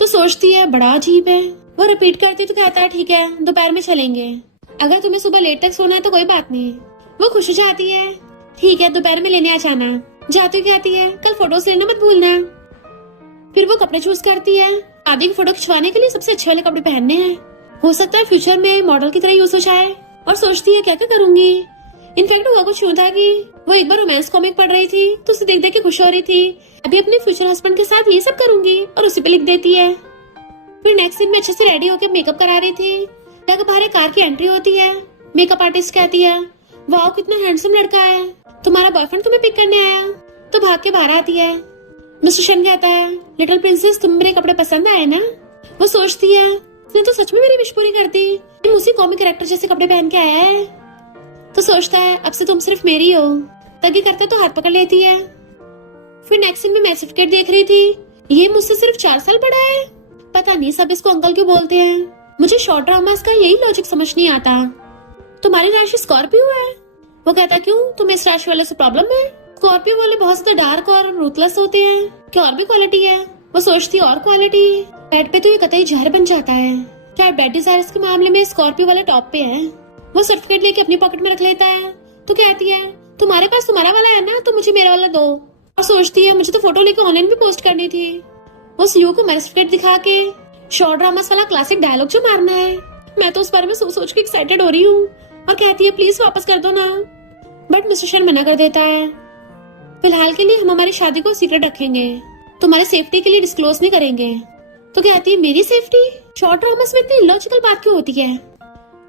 तो सोचती है बड़ा अजीब है। वो रिपीट करती तो कहता है ठीक है दोपहर में चलेंगे, अगर तुम्हें सुबह लेट तक सोना है तो कोई बात नहीं। वो खुश हो जाती है, ठीक है दोपहर में लेने आ जाना। जाती कहती है कल फोटोज लेना मत भूलना। फिर वो कपड़े चूज करती है, शादी की फोटो खिंचवाने के लिए सबसे अच्छे वाले कपड़े पहनने हैं, हो सकता है फ्यूचर में मॉडल की तरह यूज हो जाए। और सोचती है क्या क्या करूंगी। इनफैक्ट हुआ कुछ यूं था कि वो एक बार रोमांस कॉमिक पढ़ रही थी तो उसे देख देख के खुश हो रही थी, अभी अपने फ्यूचर हस्बैंड के साथ ये सब करूंगी, और उसी पे लिख देती है। फिर नेक्स्ट सीन में अच्छे से रेडी होकर मेकअप करा रही थी, तक बाहर कार की एंट्री होती है। मेकअप आर्टिस्ट कहती है वाह कितना हैंडसम लड़का है, तुम्हारा बॉयफ्रेंड तुम्हें पिक करने आया। तो भाग के बाहर आती है। मिस्टर शन कहता है लिटिल प्रिंसेस तुम मेरे कपड़े पसंद आए ना? वो सोचती है इसने तो सच में मेरी विश पूरी कर दी, उसी कॉमिक कैरेक्टर जैसे कपड़े पहन के आया है। तो सोचता है अब से तुम सिर्फ मेरी हो। तगी करता तो हाथ पकड़ लेती है। फिर नेक्स्ट सीन में मैं सर्टिफिकेट देख रही थी, ये मुझसे सिर्फ 4 साल बड़ा है, पता नहीं सब इसको अंकल क्यों बोलते हैं। मुझे शॉर्ट ड्रामास का यही लॉजिक समझ नहीं आता। तुम्हारी राशि स्कॉर्पियो है? वो कहता क्यों तुम्हें इस राशि वाले से प्रॉब्लम है? स्कॉर्पियो वाले बहुत ज्यादा डार्क और रूथलेस होते हैं, क्या और भी क्वालिटी है? वो सोचती है और क्वालिटी, बेड पे तो ये कतई जहर बन जाता है। क्या बेड डिजायर्स के मामले में स्कॉर्पियो वाला टॉप पे है। वो सर्टिफिकेट लेके अपनी पॉकेट में रख लेता है, तो कहती है तुम्हारे पास तुम्हारा वाला है ना, तो मुझे मेरा वाला दो। और सोचती है मुझे तो फोटो लेके ऑनलाइन भी पोस्ट करनी थी। वो सीयू को मेरा सर्टिफिकेट दिखा के शॉर्ट ड्रामास वाला क्लासिक डायलॉग जो मारना है, मैं तो उस बारे में सोच के एक्साइटेड हो रही हूँ। और कहती है प्लीज वापस कर दो ना, बट मिस्टर शन मना कर देता है। फिलहाल के लिए हम हमारी शादी को सीक्रेट रखेंगे, तुम्हारे सेफ्टी के लिए डिस्क्लोज नहीं करेंगे। तो कहती है मेरी सेफ्टी? शॉर्ट ड्रामास में इतनी इलॉजिकल बात क्यों होती है?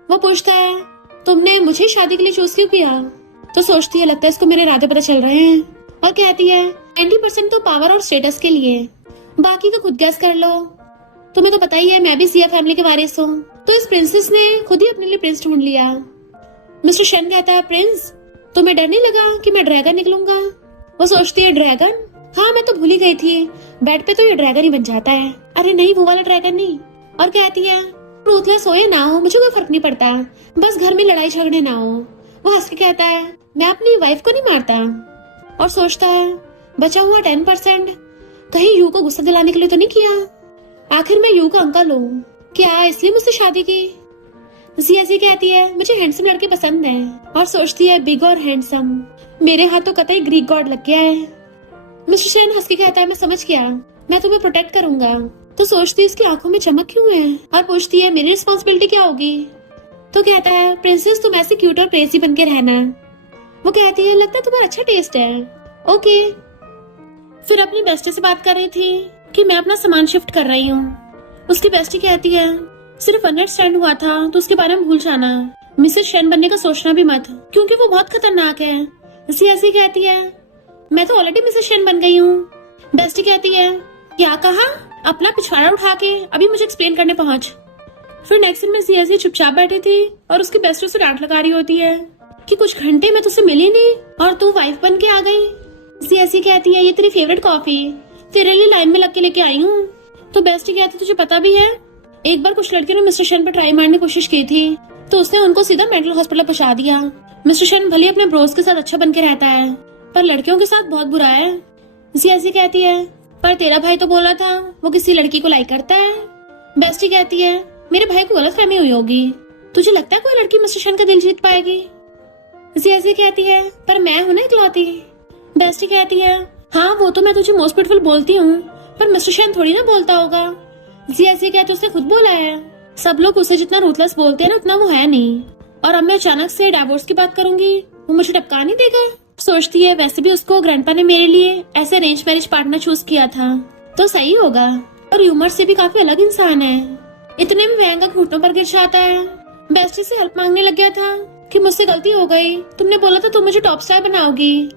वो पूछता है तुमने मुझे शादी के लिए चूज क्यों किया? तो सोचती है लगता है इसको मेरे इरादे पता चल रहे हैं। और कहती है 90% तो पावर और स्टेटस के लिए, बाकी का खुद गैस कर लो। तुम्हें तो पता ही है मैं भी सिया फैमिली के वारिस हूँ, तो इस प्रिंसेस ने खुद ही अपने लिए प्रिंस ढूंढ लिया। मिस्टर शन कहता है प्रिंस तुम्हें डर नहीं लगा कि मैं ड्रैगन निकलूंगा? वो सोचती है ड्रैगन? हाँ मैं तो भूल ही गई थी, बेड पे तो ये ड्रैगन ही बन जाता है। अरे नहीं वो वाला ड्रैगन नहीं। और कहती है रूथलेस हो या ना हो मुझे कोई फर्क नहीं पड़ता, बस घर में लड़ाई झगड़े ना हो। वो हंस के कहता है मैं अपनी वाइफ को नहीं मारता। और सोचता है बचा हुआ 10% कहीं यू को गुस्सा दिलाने के लिए तो नहीं किया, आखिर मैं यू का अंकल हूँ क्या, इसलिए मुझसे शादी की? जियासी कहती है मुझे हैंडसम लड़के पसंद हैं। और सोचती है बिग और हैंडसम, मेरे हाथ तो कतई ग्रीक गॉड लग गया है। मिस्टर शन हंस के कहता है मैं समझ गया, मैं तुम्हें प्रोटेक्ट करूंगा। तो सोचती है इसकी आंखों में चमक क्यों है, और पूछती है मेरी रिस्पॉन्सिबिलिटी क्या होगी? तो कहता है प्रिंसेस तुम ऐसे क्यूट और क्रेजी बन के रहना। वो कहती है लगता है तुम्हारा अच्छा टेस्ट है। ओके। फिर अपनी बेस्टी से बात कर रही थी कि मैं अपना सामान शिफ्ट कर रही हूँ। उसकी बेस्टी कहती है सिर्फ अंडरस्टैंड हुआ था तो उसके बारे में भूल जाना, मिसेस शन बनने का सोचना भी मत, क्योंकि वो बहुत खतरनाक है। ऐसी कहती है मैं तो ऑलरेडी मिसेस शन बन गई हूँ। बेस्टी कहती है क्या कहा? अपना पिछवाड़ा उठा के अभी मुझे एक्सप्लेन करने पहुंच। फिर नेक्स्ट दिन में सियासी चुपचाप बैठी थी और उसकी बेस्टी से डांट लगा रही होती है कि कुछ घंटे में तुझसे मिली नहीं और तू वाइफ बन के आ गई। सियासी कहती है ये तेरी फेवरेट कॉफी तेरे लिए लाइन में लग के लेके आई हूँ। तो बेस्टी कहती तुझे पता भी है एक बार कुछ लड़कियों ने मिस्टर शन पर ट्राई मारने की कोशिश की थी तो उसने उनको सीधा मेंटल हॉस्पिटल पहुंचा दिया। मिस्टर शन भले अपने ब्रोस के साथ अच्छा बन के रहता है पर लड़कियों के साथ बहुत बुरा है। जियासी कहती है पर तेरा भाई तो बोला था वो किसी लड़की को लाइक करता है। बेस्टी कहती है मेरे भाई को गलतफहमी हुई होगी, तुझे लगता है कोई लड़की मिस्टर शन का दिल जीत पाएगी? जियासी कहती है पर मैं हूं ना इकलौती। बेस्टी कहती है हाँ वो तो मैं तुझे मोस्ट ब्यूटीफुल बोलती हूँ, पर मिस्टर शन थोड़ी ना बोलता होगा। जियासी कहती उसने खुद बोला है, सब लोग उसे जितना रूथलेस बोलते हैं ना उतना वो है नहीं, और अब मैं अचानक से डिवोर्स की बात करूंगी वो मुझे टपका नहीं देगा। सोचती है वैसे भी उसको ग्रैंडपा ने मेरे लिए ऐसे अरेंज मैरिज पार्टनर चूज किया था तो सही होगा, और ह्यूमर से भी काफी अलग इंसान है। इतने में वैंग घुटनों पर गिर जाता है। बेस्टी से हेल्प मांगने लग गया था कि मुझसे गलती हो गई, तुमने बोला था तुम मुझे टॉप स्टार बनाओगी।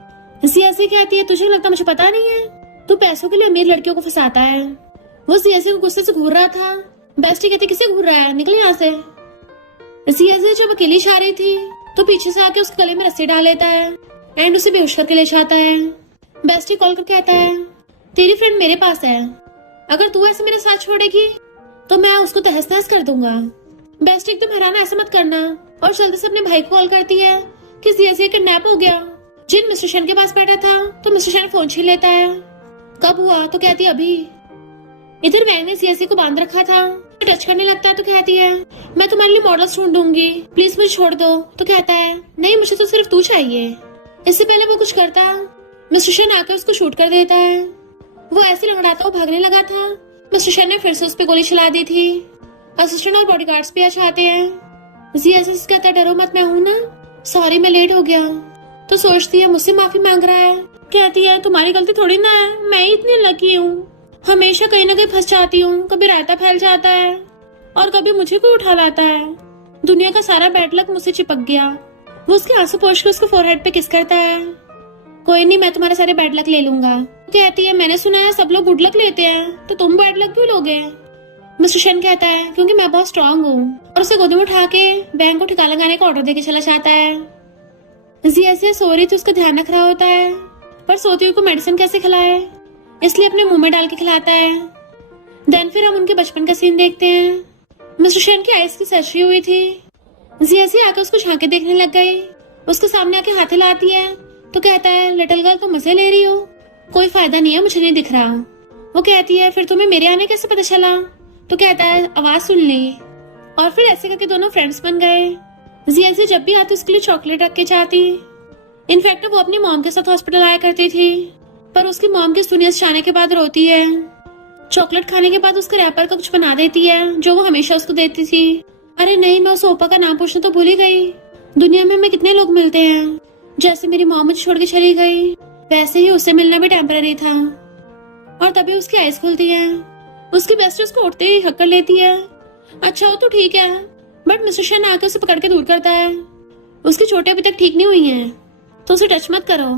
जियासी कहती है तुझे लगता मुझे पता नहीं है, तू पैसों के लिए अमीर लड़कियों को फंसाता है। वो जियासी को गुस्से से घूर रहा था। बेस्टी कहती किसे घूर रहा है, निकल यहाँ से। जियासी जब अकेली छा रही थी तो पीछे से आके उसके गले में रस्सी डाल लेता है एंड उसे बेहोश करके ले जाता है। बेस्टी कॉल कर कहता है तेरी फ्रेंड मेरे पास है, अगर तू ऐसे मेरे साथ छोड़ेगी तो मैं उसको तहस नहस कर दूंगा। बेस्टी एकदम हैरान, ऐसे मत करना, और जल्दी से अपने भाई को कॉल करती है कि जियासी किडनैप हो गया। जिन मिस्टर शन के पास बैठा था तो मिस्टर शन फोन छीन लेता है। कब हुआ? तो कहती अभी। इधर वैंग ने जियासी को बांध रखा था, टच करने लगता है तो कहती है मैं तुम्हारे लिए मॉडल्स ढूंढूंगी, प्लीज मुझे छोड़ दो। तो कहता है नहीं मुझे तो सिर्फ तू चाहिए। इससे पहले वो कुछ करता मिस्टर शन आकर उसको शूट कर देता है। वो ऐसे लंगड़ाता हुआ भागने लगा था, मिस्टर शन ने फिर से उस पर गोली चला दी थी। असिस्टेंट और बॉडीगार्ड्स भी आ जाते हैं। जियासी कहता है डरो मत, मैं हूं ना, सॉरी मैं लेट हो गया। तो सोचती है मुझसे माफी मांग रहा है। कहती है तुम्हारी गलती थोड़ी ना है, मैं ही इतनी लकी हूँ, हमेशा कहीं ना कहीं फंस जाती हूँ, कभी रायता फैल जाता है और कभी मुझे कोई उठा लाता है। दुनिया का सारा बैड लक मुझसे चिपक गया। वो उसके आंसू पोंछ के उसके फोरहेड पे किस करता है। कोई नहीं, मैं तुम्हारे सारे बैड लक ले लूंगा। कहती है मैंने सुना है सब लोग गुड लक लेते हैं, तो तुम बैड लक क्यों लोगे? मिस्टर शन कहता है क्योंकि मैं बहुत स्ट्रांग हूँ, और उसे गोदी में उठा के बैंक को ठिकाना लगाने का ऑर्डर देके चला जाता है। जियासी सो रही थी, उसका ध्यान रख रहा होता है, पर सोती हुई को मेडिसिन कैसे खिलाए इसलिए अपने मुंह में डाल के खिलाता है। देन फिर हम उनके बचपन का सीन देखते हैं। मिस्टर शन की आइस की सर्जरी हुई थी। जियासी आकर उसको झांके देखने लग गई। उसके सामने आके हाथ हिलाती है तो कहता है लिटिल गर्ल तुम मजे ले रही हो, कोई फायदा नहीं है, मुझे नहीं दिख रहा। वो कहती है फिर तुम्हें मेरे आने कैसे पता चला? तो कहता है आवाज सुन ली, और फिर ऐसे करके दोनों फ्रेंड्स बन गए। जियासी जब भी आती उसके लिए चॉकलेट रख के जाती। इनफैक्ट वो अपनी मॉम के साथ हॉस्पिटल आया करती थी, पर उसकी मॉम की इस दुनिया से जाने के बाद रोती है। चॉकलेट खाने के बाद उसके रैपर का कुछ बना देती है जो वो हमेशा उसको देती थी। अरे नहीं, मैं उस ओपा का नाम पूछना तो भूल ही गई। दुनिया में हमें कितने लोग मिलते हैं, जैसे मेरी मॉम मुझे छोड़ के चली गई वैसे ही उससे मिलना भी टेम्पररी था। और तभी उसकी आइज खुलती है। उसकी बेस्ट उसको उठते ही हक कर लेती है। अच्छा हो तो ठीक है, बट मिस्टर शन आकर उसे पकड़ के दूर करता है। उसकी चोटें अभी तक ठीक नहीं हुई हैं, तो उसे टच मत करो।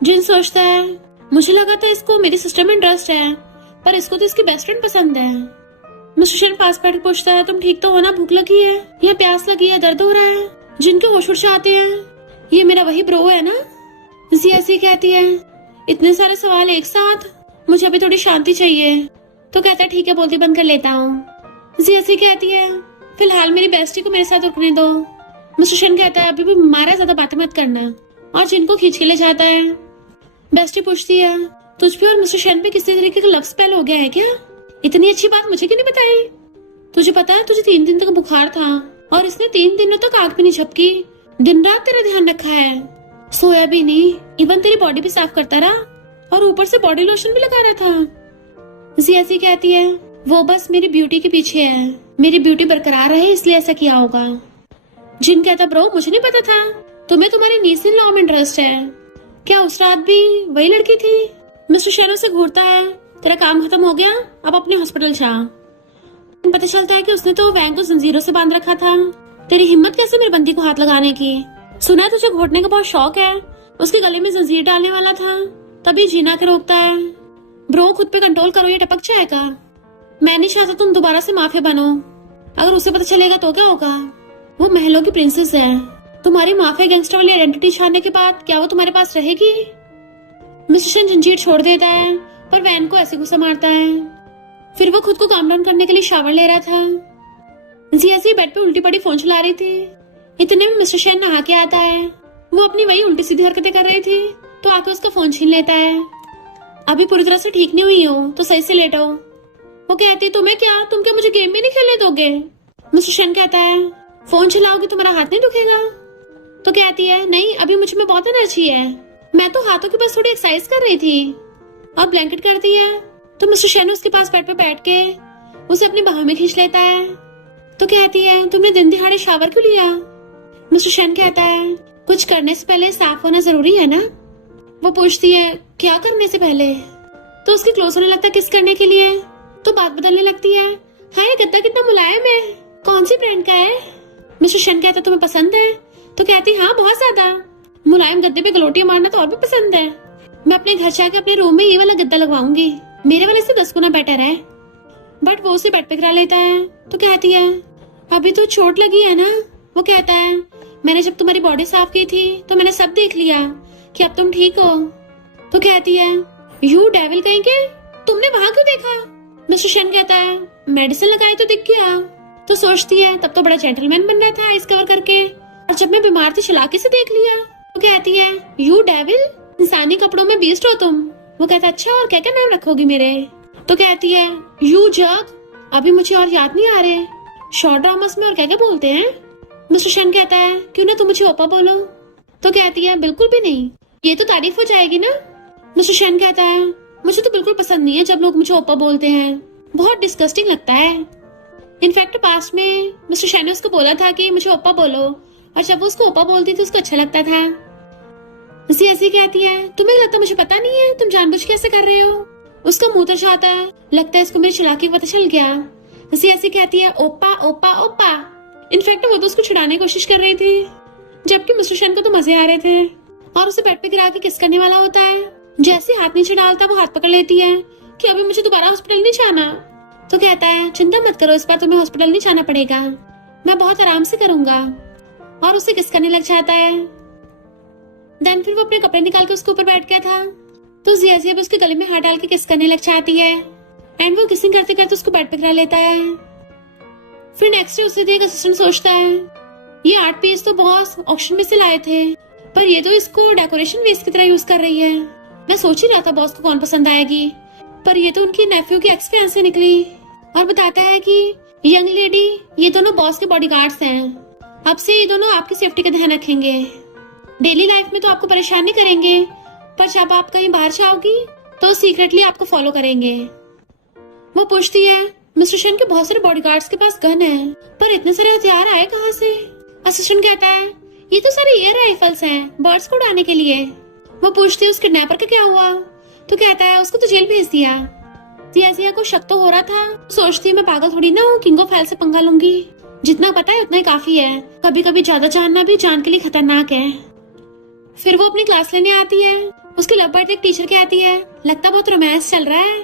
जिन सोचता है मुझे लगा था इसको मेरी सिस्टर में इंटरेस्ट है, पर इसको तो इसकी बेस्ट फ्रेंड पसंद है। मिस्टर शन पास बैठ पूछता है तुम ठीक तो हो ना, भूख लगी है या प्यास लगी है, दर्द हो रहा है? जिनके होश उड़ जाते हैं, ये मेरा वही ब्रो है ना? जियासी कहती है इतने सारे सवाल एक साथ, मुझे अभी थोड़ी शांति चाहिए। तो कहता है ठीक है, बोलती बंद कर लेता हूँ। जियासी कहती है फिलहाल मेरी बेस्टी को मेरे साथ रुकने दो। मिस्टर शन कहता है अभी भी बीमार है, ज्यादा बातें मत करना, और जिनको खींच के ले जाता है। बेस्टी पूछती है तुझ पे और मिस्टर शन पे किसी तरीके का लव स्पेल हो गया है क्या? इतनी अच्छी बात मुझे क्यों नहीं बताई? तुझे पता है तुझे 3 दिन तक बुखार था और इसने 3 दिनों तक आंख भी नहीं झपकी, दिन रात तेरा ध्यान रखा है, सोया भी नहीं, इवन तेरी बॉडी भी साफ करता रहा और ऊपर से बॉडी लोशन भी लगा रहा था। जियासी कहती है वो बस मेरी ब्यूटी के पीछे है, मेरी ब्यूटी बरकरार रहे इसलिए ऐसा किया होगा। जिन कहता ब्रो मुझे नहीं पता था तुम्हें तुम्हारी नीस इन लॉ में इंटरेस्ट है, क्या उस रात भी वही लड़की थी? मिस्टर शन से घूरता है तेरा काम खत्म हो गया, अब अपने हॉस्पिटल जा। पता चलता है कि उसने तो वैंग को जंजीरों से बांध रखा था। तेरी हिम्मत कैसे मेरे बंदी को हाथ लगाने की? सुना है तुझे घोटने का बहुत शौक है। उसके गले में जंजीर डालने वाला था, तभी जीना के रोकता है। ब्रो खुद पे कंट्रोल करो, ये टपक जाएगा। मैं नहीं चाहता तुम दोबारा से माफिया बनो, अगर उसे पता चलेगा तो क्या होगा? वो महलों की प्रिंसेस है, तुम्हारी माफिया गैंगस्टर वाली आइडेंटिटी छानने के बाद क्या वो तुम्हारे पास रहेगी? मिस्टर शन जंजीर छोड़ देता है, पर वैन को ऐसे गुस्सा मारता है। फिर वो खुद को काम डाउन करने के लिए शावर ले रहा था। जियासी बेड पे उल्टी पड़ी फोन चला रही थी। इतने में मिस्टर शन नहा के आता है। वो अपनी वही उल्टी सीधी हरकतें कर रही थी तो आके उसका फोन छीन लेता है। अभी पूरी तरह से ठीक नहीं हुई हो तो सही से लेटो। वो कहती तुम्हें क्या, तुम क्या मुझे गेम भी नहीं खेलने दोगे? मिस्टर शन कहता है फोन चलाओगी तो मेरा हाथ नहीं दुखेगा? तो कहती है नहीं, अभी मुझ में बहुत एनर्जी है, मैं तो हाथों के पास थोड़ी एक्सरसाइज कर रही थी। और ब्लैंकेट करती है तो मिस्टर शन उसके पास बेड पे बैठ के उसे अपनी बाहों में खींच लेता है। तो कहती है तुमने दिन दिहाड़े शावर क्यों लिया? मिस्टर शन कहता है कुछ करने से पहले साफ होना जरूरी है ना। वो पूछती है क्या करने से पहले? तो उसके क्लोज होने लगता है किस करने के लिए। तो बात बदलने लगती है हाँ ये गद्दा कितना मुलायम है, कौन सी ब्रांड का है? मिस्टर शन कहता तुम्हें पसंद है? तो कहती हाँ बहुत ज्यादा, मुलायम गद्दे पे गलोटियां मारना तो और भी पसंद है। मैं अपने घर जाके अपने रूम में ये वाला गद्दा लगवाऊंगी, मेरे वाले से 10 गुना बेटर है। बट वो उसे बेड पे गिरा लेता है। तो कहती है अभी तो चोट लगी है ना। वो कहता है मैंने जब तुम्हारी बॉडी साफ की थी तो मैंने सब देख लिया कि अब तुम ठीक हो। तो कहती है यू डेविल कहेंगे, तुमने वहां क्यों देखा? मिस्टर शन कहता है मेडिसिन लगाई तो दिख गया। तो सोचती है तब तो बड़ा जेंटलमैन बन रहा था आइस कवर करके, और जब मैं बीमार थी चालाकी से देख लिया। तो कहती है यू डेविल, इंसानी कपड़ों में बीस्ट हो तुम। वो कहता अच्छा और क्या क्या नाम रखोगी मेरे? तो कहती है यू जग, अभी मुझे और याद नहीं आ रहे, शॉर्ट ड्रामास में और क्या क्या बोलते हैं? मिस्टर शन कहता है क्यों ना तुम मुझे ओपा बोलो। तो कहती है बिल्कुल भी नहीं, ये तो तारीफ हो जाएगी ना। मिस्टर शन कहता है मुझे तो बिल्कुल पसंद नहीं है जब लोग मुझे ओपा बोलते हैं, बहुत डिस्गस्टिंग लगता है। इनफैक्ट पास में मिस्टर शन ने उसको बोला था कि मुझे ओपा बोलो, और जब वो उसको ओपा बोलती थी उसको अच्छा लगता था। ऐसी कहती है तुम्हें लगता मुझे पता नहीं है, तुम जानबूझ के ऐसे कर रहे हो? उसका मुंह तरछाता है, लगता है इसको मेरी चालाकी पता चल गया। ऐसी कहती है ओपा ओपा ओपा। इनफैक्ट वो तो उसको छुड़ाने की कोशिश कर रही थी, जबकि मिस्टर शन को तो मजे आ रहे थे, और उसे बेड पे गिरा के किस करने वाला होता है। जैसे हाथ नीचे डालता वो हाथ पकड़ लेती है कि अभी मुझे दोबारा हॉस्पिटल नहीं जाना। तो कहता है चिंता मत करो, इस बार तुम्हें हॉस्पिटल नहीं जाना पड़ेगा, मैं बहुत आराम से करूंगा। और उसे किस करने लग जाता है। देन फिर वो अपने कपड़े निकाल के उसके ऊपर बैठ गया था, तो जिया भी उसके गले में हाथ डाल के किस करने लग जाती है। एंड वो किसिंग करते करते उसको बेड पे गिरा लेता है। फिर नेक्स्ट डे उसे देख असिस्टेंट सोचता है ये आर्ट पीस तो बॉस ऑक्शन में से लाए थे, पर ये तो इसको डेकोरेशन वेस्ट की तरह यूज कर रही है। मैं सोच ही रहा था बॉस को कौन पसंद आएगी, पर ये तो उनकी नेफ्यू की एक्स फियांसे निकली। और बताता है कि यंग लेडी ये दोनों बॉस के बॉडीगार्ड्स हैं, अब से ये दोनों आपकी सेफ्टी का ध्यान रखेंगे, डेली लाइफ में तो आपको परेशान नहीं करेंगे, पर जब आप कहीं बाहर जाओगी तो सीक्रेटली आपको फॉलो करेंगे। वो पूछती है मिस्टर शन के बहुत सारे बॉडीगार्ड्स के पास गन है, पर इतने सारे हथियार आए कहाँ से? असिस्टेंट कहता है ये तो सारे एयर राइफल्स हैं बर्ड्स को उड़ाने के लिए। वो पूछती है उस किडनैपर का क्या हुआ? तो कहता है उसको तो जेल भेज दिया। जिया को शक तो हो रहा था, सोचती है मैं पागल थोड़ी ना हूँ, किंग ऑफ हेल से पंगा लूंगी, जितना पता है उतना ही काफी है, कभी कभी ज्यादा जानना भी जान के लिए खतरनाक है। फिर वो अपनी क्लास लेने आती है, उसके लव बर्ड एक टीचर कहती है लगता बहुत रोमांस चल रहा है,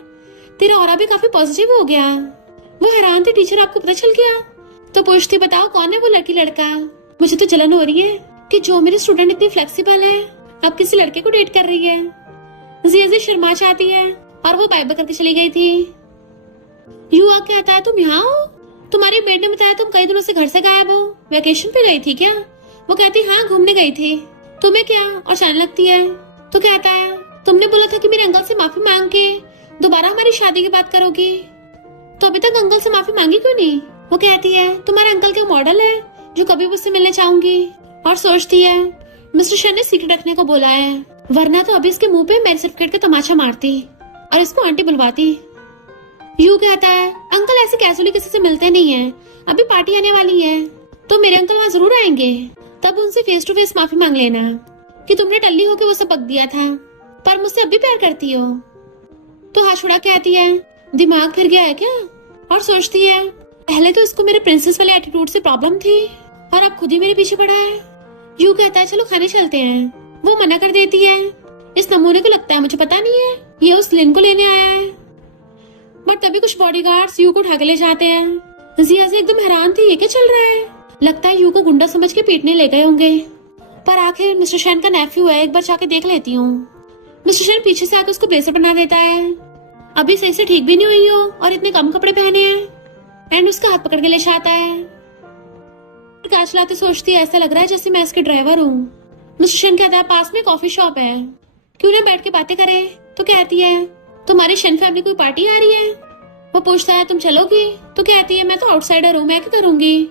तेरा ऑरा भी काफी पॉजिटिव हो गया। वो हैरान थी टीचर आपको पता चल गया? तो पूछती बताओ कौन है वो लड़की लड़का? मुझे तो जलन हो रही है कि जो मेरी स्टूडेंट इतनी फ्लेक्सिबल है अब किसी लड़के को डेट कर रही है। जिया शर्मा चाहती है और वो बाय बाय करके चली गई थी। युवा कहता है तुम यहाँ हो? तुम्हारी मेड ने बताया तुम कई दिनों से घर से गायब हो, वेकेशन पे गई थी क्या? वो कहती हाँ घूमने गई थी। तुम्हें क्या? और जाने लगती है। तो कहता है तुमने बोला था कि मेरे अंकल से माफी मांग के दोबारा हमारी शादी की बात करोगी, तो अभी तक अंकल से माफी मांगी क्यों नहीं? वो कहती है तुम्हारे अंकल के मॉडल है जो कभी मुझसे मिलने चाहूंगी। और सोचती है मिस्टर शन ने सीक्रेट रखने को बोला है, वरना तो अभी इसके मुंह पे मैरिज सर्टिफिकेट का तमाचा मारती और इसको आंटी बुलवाती। यू कहता है अंकल ऐसे कैजुअली किसी से मिलते नहीं है, अभी पार्टी आने वाली है तो मेरे अंकल वहाँ जरूर आएंगे, तब उनसे फेस टू फेस माफी मांग लेना कि तुमने टल्ली होके वो सब पक दिया था, पर मुझसे अब भी प्यार करती हो। तो हाशुड़ा कहती है दिमाग फिर गया है क्या? और सोचती है पहले तो इसको मेरे प्रिंसेस वाले एटीट्यूड से प्रॉब्लम थी और अब खुद ही मेरे पीछे पड़ा है। यू कहता है चलो खाने चलते हैं। वो मना कर देती है। इस नमूने को लगता है मुझे पता नहीं है ये उस लिन को लेने आया है। बट तभी कुछ बॉडीगार्ड्स यू को उठा के ले जाते हैं। जिया से एकदम हैरान थी ये क्या चल रहा है, लगता है यू को गुंडा समझ के पीटने ले गए होंगे, पर आखिर मिस्टर शैन का नेफ्यू है, एक बार जाके देख लेती हूँ। मिस्टर शैन पीछे से आकर उसको ब्रेसर बना देता है, अभी सही से ठीक भी नहीं हुई हो और इतने कम कपड़े पहने हैं, एंड उसका हाथ पकड़ के ले जाता है। कार चलाते सोचती है ऐसा लग रहा है जैसे मैं इसके ड्राइवर हूँ। मिस्टर शैन कहता है पास में कॉफी शॉप है, क्यों ना बैठ के बातें करें। तो कहती है तुम्हारी शन फैमिली कोई पार्टी आ रही है। वो पूछता है तुम चलोगी। तो कहती है मैं तो आउटसाइडर हूँ, मैं क्या करूंगी।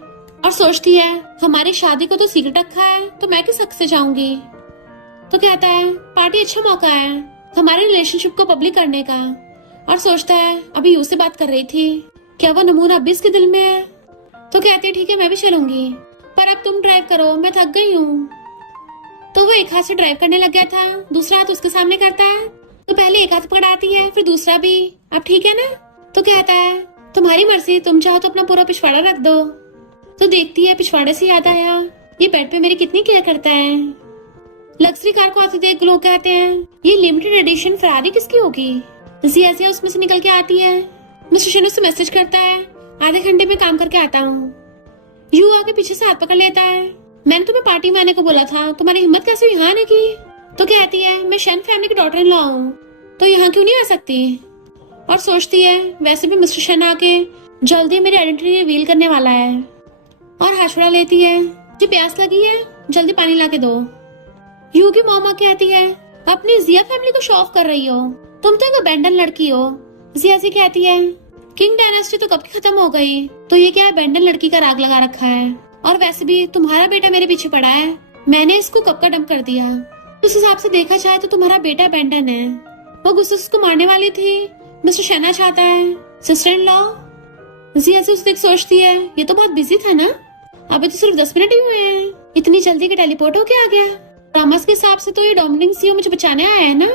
और सोचती है हमारी शादी को तो सीक्रेट रखा है, तो मैं किस हक से जाऊंगी। तो कहता है पार्टी अच्छा मौका है हमारे रिलेशनशिप को पब्लिक करने का। और सोचता है अभी यू से बात कर रही थी, क्या वो नमूना अब भी इसके दिल में है। तो कहती है ठीक है मैं भी चलूंगी, पर अब तुम ड्राइव करो, मैं थक गई हूँ। तो वो एक हाथ से ड्राइव करने लग गया था, दूसरा हाथ उसके सामने करता है। तो पहले एक हाथ पकड़ाती है, फिर दूसरा भी। अब ठीक है ना। तो कहता है तुम्हारी मर्जी, तुम चाहो तो अपना पूरा पिछवाड़ा रख दो। तो देखती है पिछवाड़े से याद आया ये बेड पे मेरी कितनी केयर करता है। लग्जरी कार को आते देख लोग कहते हैं ये लिमिटेड एडिशन फरारी किसकी होगी। जिया उसमें से निकल के आती है। मिस्टर शन उससे मैसेज करता है आधे घंटे में काम करके आता हूँ। यू आके पीछे से हाथ पकड़ लेता है, मैंने तुम्हें पार्टी में आने को बोला था, तुम्हारी हिम्मत कैसे यहाँ आने की। तो कहती है मैं शन फैमिली की डॉटर इन लॉ हूँ, तो यहाँ क्यों नहीं आ सकती। और सोचती है वैसे भी मिस्टर शन आके जल्दी मेरी आइडेंटिटी रिवील करने वाला है। और हाशुड़ा लेती है जी प्यास लगी है, जल्दी पानी ला के दो। यू की मॉम कहती है अपनी जिया फैमिली को शो ऑफ कर रही हो, तुम तो एक अबेंडन लड़की हो। जिया सी कहती है किंग डायनेस्टी तो कब की खत्म हो गई, तो ये क्या है अबेंडन लड़की का राग लगा रखा है। और वैसे भी तुम्हारा बेटा मेरे पीछे पड़ा है, मैंने इसको कब का डंप कर दिया। उस हिसाब से देखा जाए तो तुम्हारा बेटा अबेंडन है। वो गुस्से से उसको मारने वाली थी, मिस्टर शना चाहता है सिस्टर इन लॉ। जिया से उस सोचती है ये तो बहुत बिजी था ना, अभी तो सिर्फ 10 मिनट ही हुए हैं, इतनी जल्दी के टेलीपोर्ट होके आ गया। रामस के हिसाब से तो ये डोमिनिक सीओ मुझे बचाने आया है ना।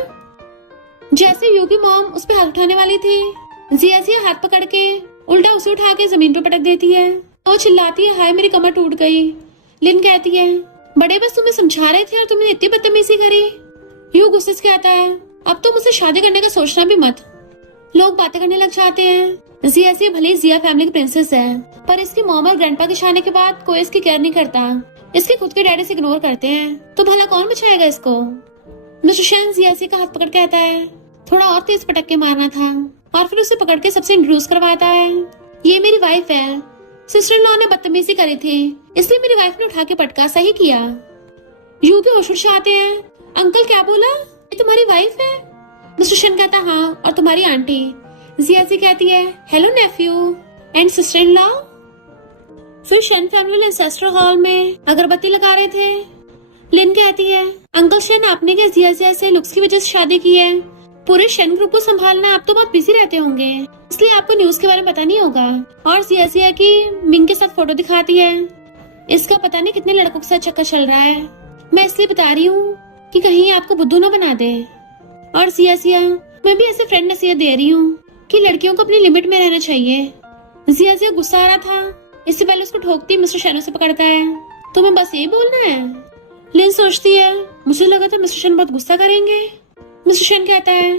जैसे यू की मॉम उस पर हाथ उठाने वाली थी, जिया हाथ पकड़ के उल्टा उसे उठा के जमीन पे पटक देती है। वो चिल्लाती है हाय मेरी कमर टूट गई। लिन कहती है बड़े बस तुम्हें समझा रहे थे और तुमने इतनी बदतमीजी करी। यू गुस्से से कहता है अब तो मुझसे शादी करने का सोचना भी मत। लोग बातें करने लग जाते हैं। जिया भले जिया फैमिली की प्रिंसेस है, पर इसकी मॉम और ग्रैंडपा के शादी के बाद कोई इसकी केयर नहीं करता, इसके खुद के डैडी से इग्नोर करते हैं, तो भला कौन बचाएगा इसको। मिस्टर शन जिया का हाथ पकड़ कहता है थोड़ा और तेज पटक के मारना था, और फिर उसे पकड़ के सबसे इंट्रोड्यूस करवाता है ये मेरी वाइफ है, सिस्टर इन लॉ ने बदतमीजी करी थी इसलिए मेरी वाइफ ने उठा के पटका, सही किया। यू के होश आते हैं अंकल क्या बोला, ये तुम्हारी वाइफ है। मिस्टर शन कहता हाँ, और तुम्हारी आंटी। जिया कहती है hello Neiphiu and sister in law. फिर शन फैमिली एंसेस्टर हॉल में अगरबत्ती लगा रहे थे। लिन कहती है अंकल शन आपने क्या जिया से लुक्स की वजह से शादी की है, पूरे शन ग्रुप को संभालना आप तो बहुत बिजी रहते होंगे, इसलिए आपको न्यूज के बारे में पता नहीं होगा। और जिया की मिंग के साथ फोटो दिखाती है, इसका पता नहीं कितने लड़कों के साथ चक्कर चल रहा है, मैं इसलिए बता रही हूँ कि कहीं आपको बुद्धू न बना दे। और जिया मैं भी ऐसे फ्रेंड नसीहत दे रही हूँ कि लड़कियों को अपनी लिमिट में रहना चाहिए। जिया गुस्सा आ रहा था, इससे पहले उसको ठोकती मिस्टर शन उसे पकड़ता है, तुम्हें बस यही बोलना है। लिन सोचती है मुझे लगा था मिस्टर शन बहुत गुस्सा करेंगे। मिस्टर शन कहता है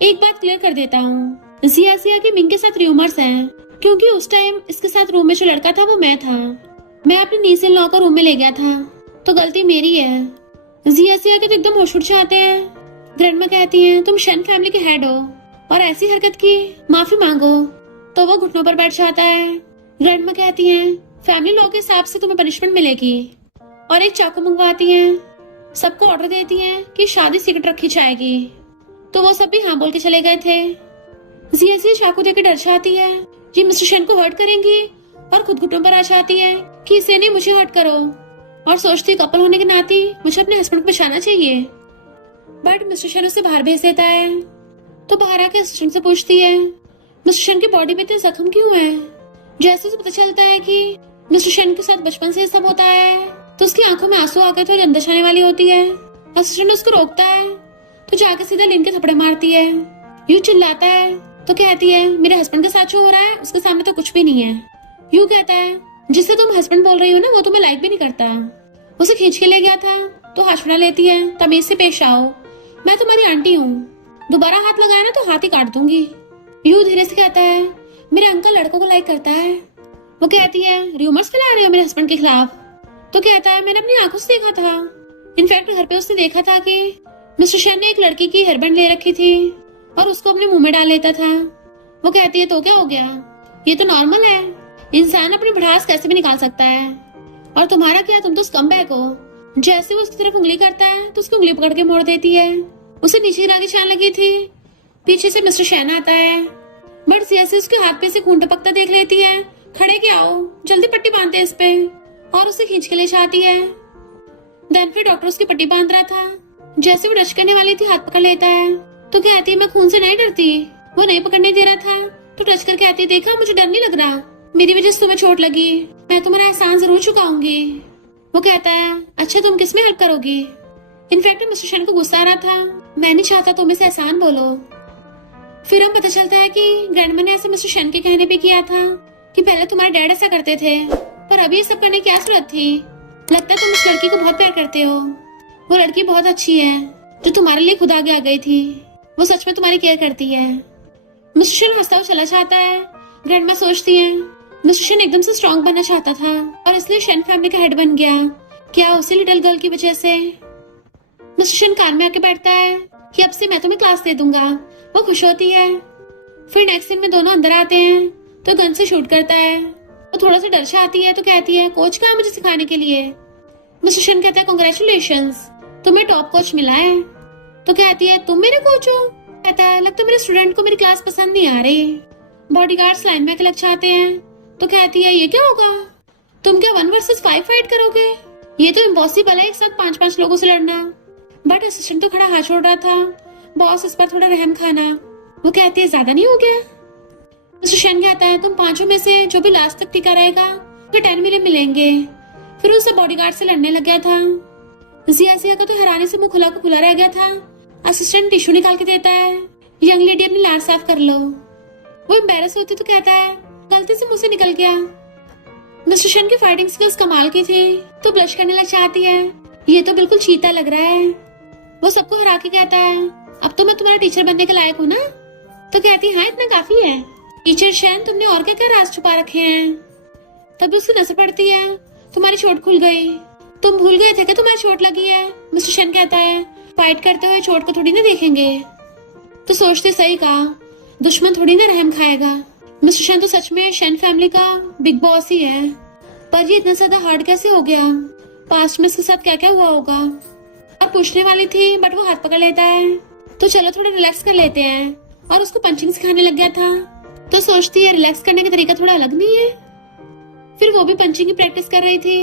एक बात क्लियर कर देता हूँ, जिया की मिंग के साथ रूमर्स हैं, क्योंकि उस टाइम इसके साथ रूम में जो लड़का था वो मैं था, मैं अपनी नीस इन लॉ को रूम में ले गया था, तो गलती मेरी है। जिया के तो एकदम होश उड़ जाते हैं। ग्रैंडमा कहती है तुम शन फैमिली के हेड हो और ऐसी हरकत की माफी मांगो, तो वो घुटनों पर बैठ जाता है। ग्रैंडमा कहती हैं फैमिली लॉ के हिसाब से तुम्हें पनिशमेंट मिलेगी, और एक चाकू मंगवाती हैं, सबको ऑर्डर देती हैं कि शादी सीक्रेट रखी जाएगी, तो वो सब भी हाँ बोल के चले गए थे। जिया चाकू देकर डर जाती है ये मिस्टर शन को हर्ट करेंगी, और खुद घुटनों पर आ जाती है कि इसे नहीं मुझे हर्ट करो, और सोचती कपल होने के नाते मुझे अपने हस्बैंड को बचाना चाहिए। बट मिस्टर शन उसे बाहर भेज देता है। तो बाहर आके असिस्टेंट से पूछती है मिस्टर शन की बॉडी में इतने जख्म क्यों है। जैसे उसे पता चलता है कि मिस्टर शन के साथ बचपन से सब होता है, तो उसकी आंखों में आंसू आकर थोड़ी अंदर आने वाली होती है। असिस्टेंट उसको रोकता है, तो जाकर सीधा लिन के थप्पड़े मारती है। यू चिल्लाता है, तो कहती है मेरे हस्बैंड के साथ जो हो रहा है उसके सामने तो कुछ भी नहीं है। यू कहता है जिससे तुम हस्बैंड बोल रही हो ना वो तुम्हें लाइक भी नहीं करता, उसे खींच के ले गया था, तो हाशुड़ा लेती है तमीज से पेश आओ, मैं तुम्हारी आंटी हूँ, दोबारा हाथ लगाया ना तो हाथ ही काट दूंगी। यू धीरे से कहता है मेरे अंकल लड़कों को लाइक करता है। वो कहती है रूमर्स फैला रहे हो मेरे हस्बैंड के खिलाफ। तो कहता है मैंने अपनी आंखों से देखा था, इनफैक्ट घर पे उसने देखा था कि मिस्टर शन ने एक लड़की की हेयरबैंड ले रखी थी और उसको अपने मुंह में डाल लेता था। वो कहती है तो क्या हो गया, ये तो नॉर्मल है, इंसान अपनी भड़ास कैसे भी निकाल सकता है, और तुम्हारा क्या, तुम तो स्कमबैग हो। जैसे वो उसकी तरफ उंगली करता है तो उसकी उंगली पकड़ के मोड़ देती है। उसे नीचे गिरा के चलने लगी थी। पीछे से मिस्टर शैन आता है, बट जैसे उसके हाथ पे से खून टपकता देख लेती है। खड़े क्या हो, जल्दी पट्टी बांधते इस पे, और उसे खींच के ले जाती है। देन फिर डॉक्टर उसकी पट्टी बांध रहा था। जैसे वो रश करने वाली थी, हाथ पकड़ लेता है। तो कहती है मैं खून से नहीं डरती। वो नहीं पकड़ने दे रहा था तो टच करके आती, देखा मुझे डर नहीं लग रहा, मेरी वजह से तुम्हें चोट लगी, मैं तुम्हारा एहसान जरूर चुकाऊंगी। वो कहता है अच्छा तुम किस में हेल्प करोगी। इनफैक्ट मिस्टर शैन को गुस्सा आ रहा था, मैं नहीं चाहता तुम इसे एहसान बोलो। फिर हम पता चलता है कि ग्रैंडमा ने ऐसे मिस्टर शैन के कहने पे किया था कि पहले तुम्हारे डैड ऐसा करते थे, पर अभी ये सब करने की क्या जरूरत थी। लगता है तुम उस लड़की को बहुत प्यार करते हो। वो लड़की बहुत अच्छी है जो तुम्हारे लिए खुद आगे आ गई थी। वो सच में तुम्हारी केयर करती है। मिस्टर शैन हंसता हुआ चला जाता है। ग्रैंडमा सोचती है मिस्टर शैन एकदम से स्ट्रॉन्ग बनना चाहता था और इसलिए शैन फैमिली का हेड बन गया। क्या उसी लिटिल गर्ल की वजह से। मिस्टर शैन कान में आके बैठता है कि अब से मैं तुम्हें क्लास दे दूंगा। वो खुश होती है। फिर नेक्स्ट सीन में दोनों अंदर आते हैं तो गन से शूट करता है। वो थोड़ा सा डर से आती है तो कहती है कोच कहाँ है मुझे सिखाने के लिए। मिस्टर शैन कहता है कांग्रेचुलेशंस, तुम्हें टॉप कोच मिला है। तो कहती है तुम मेरे कोच हो। कहता है लगता है मेरे स्टूडेंट को मेरी क्लास पसंद नहीं आ रही। बॉडीगार्ड्स लाइन में लग जाते हैं तो कहती है ये क्या होगा, तुम क्या 1 वर्सेस 5 फाइट करोगे। ये तो इम्पॉसिबल है एक साथ 5-5 लोगों से लड़ना। बट असिस्टेंट तो खड़ा हाथ छोड़ रहा था, बॉस इस पर थोड़ा रहम खाना। वो कहती है ज्यादा नहीं हो गया। मिस्टर शैन कहता है तुम 5 में से जो भी लास्ट तक टिका रहेगा तो 10 मिलियन मिलेंगे। फिर उसे बॉडीगार्ड से लड़ने लग गया था। जिया का तो हैरानी से मुंह खुला को खुला रह गया था। असिस्टेंट टिश्यू निकाल के देता है, यंग लेडी अपनी लार साफ कर लो। वो एम्बैरस होती तो कहता है गलती से मुंह से निकल गया। मिस्टर शैन की फाइटिंग स्किल्स कमाल की थी तो ब्लश करने लग जाती है, ये तो बिल्कुल चीता लग रहा है। वो सबको हरा के कहता है अब तो मैं तुम्हारा टीचर बनने के लायक हूँ ना। तो कहती है हाँ इतना काफी है। टीचर शैन तुमने और क्या क्या राज छुपा रखे हैं। तभी उसकी नजर पड़ती है तुम्हारी चोट खुल गई, तुम भूल गए थे कि तुम्हारी चोट लगी है। मिस्टर शैन कहता है फाइट करते हुए चोट को थोड़ी ना देखेंगे। तो सोचते सही कहा, दुश्मन थोड़ी ना रहम खाएगा। मिस्टर शैन तो सच में शैन फैमिली का बिग बॉस ही है, पर ये इतना ज्यादा हार्ड कैसे हो गया। पास्ट में इसके साथ क्या क्या हुआ होगा। और पूछने वाली थी बट वो हाथ पकड़ लेता है। तो चलो थोड़ा रिलैक्स कर लेते हैं, और उसको पंचिंग सिखाने लग गया था। तो सोचती है रिलैक्स करने का तरीका थोड़ा अलग नहीं है। फिर वो भी पंचिंग की प्रैक्टिस कर रही थी।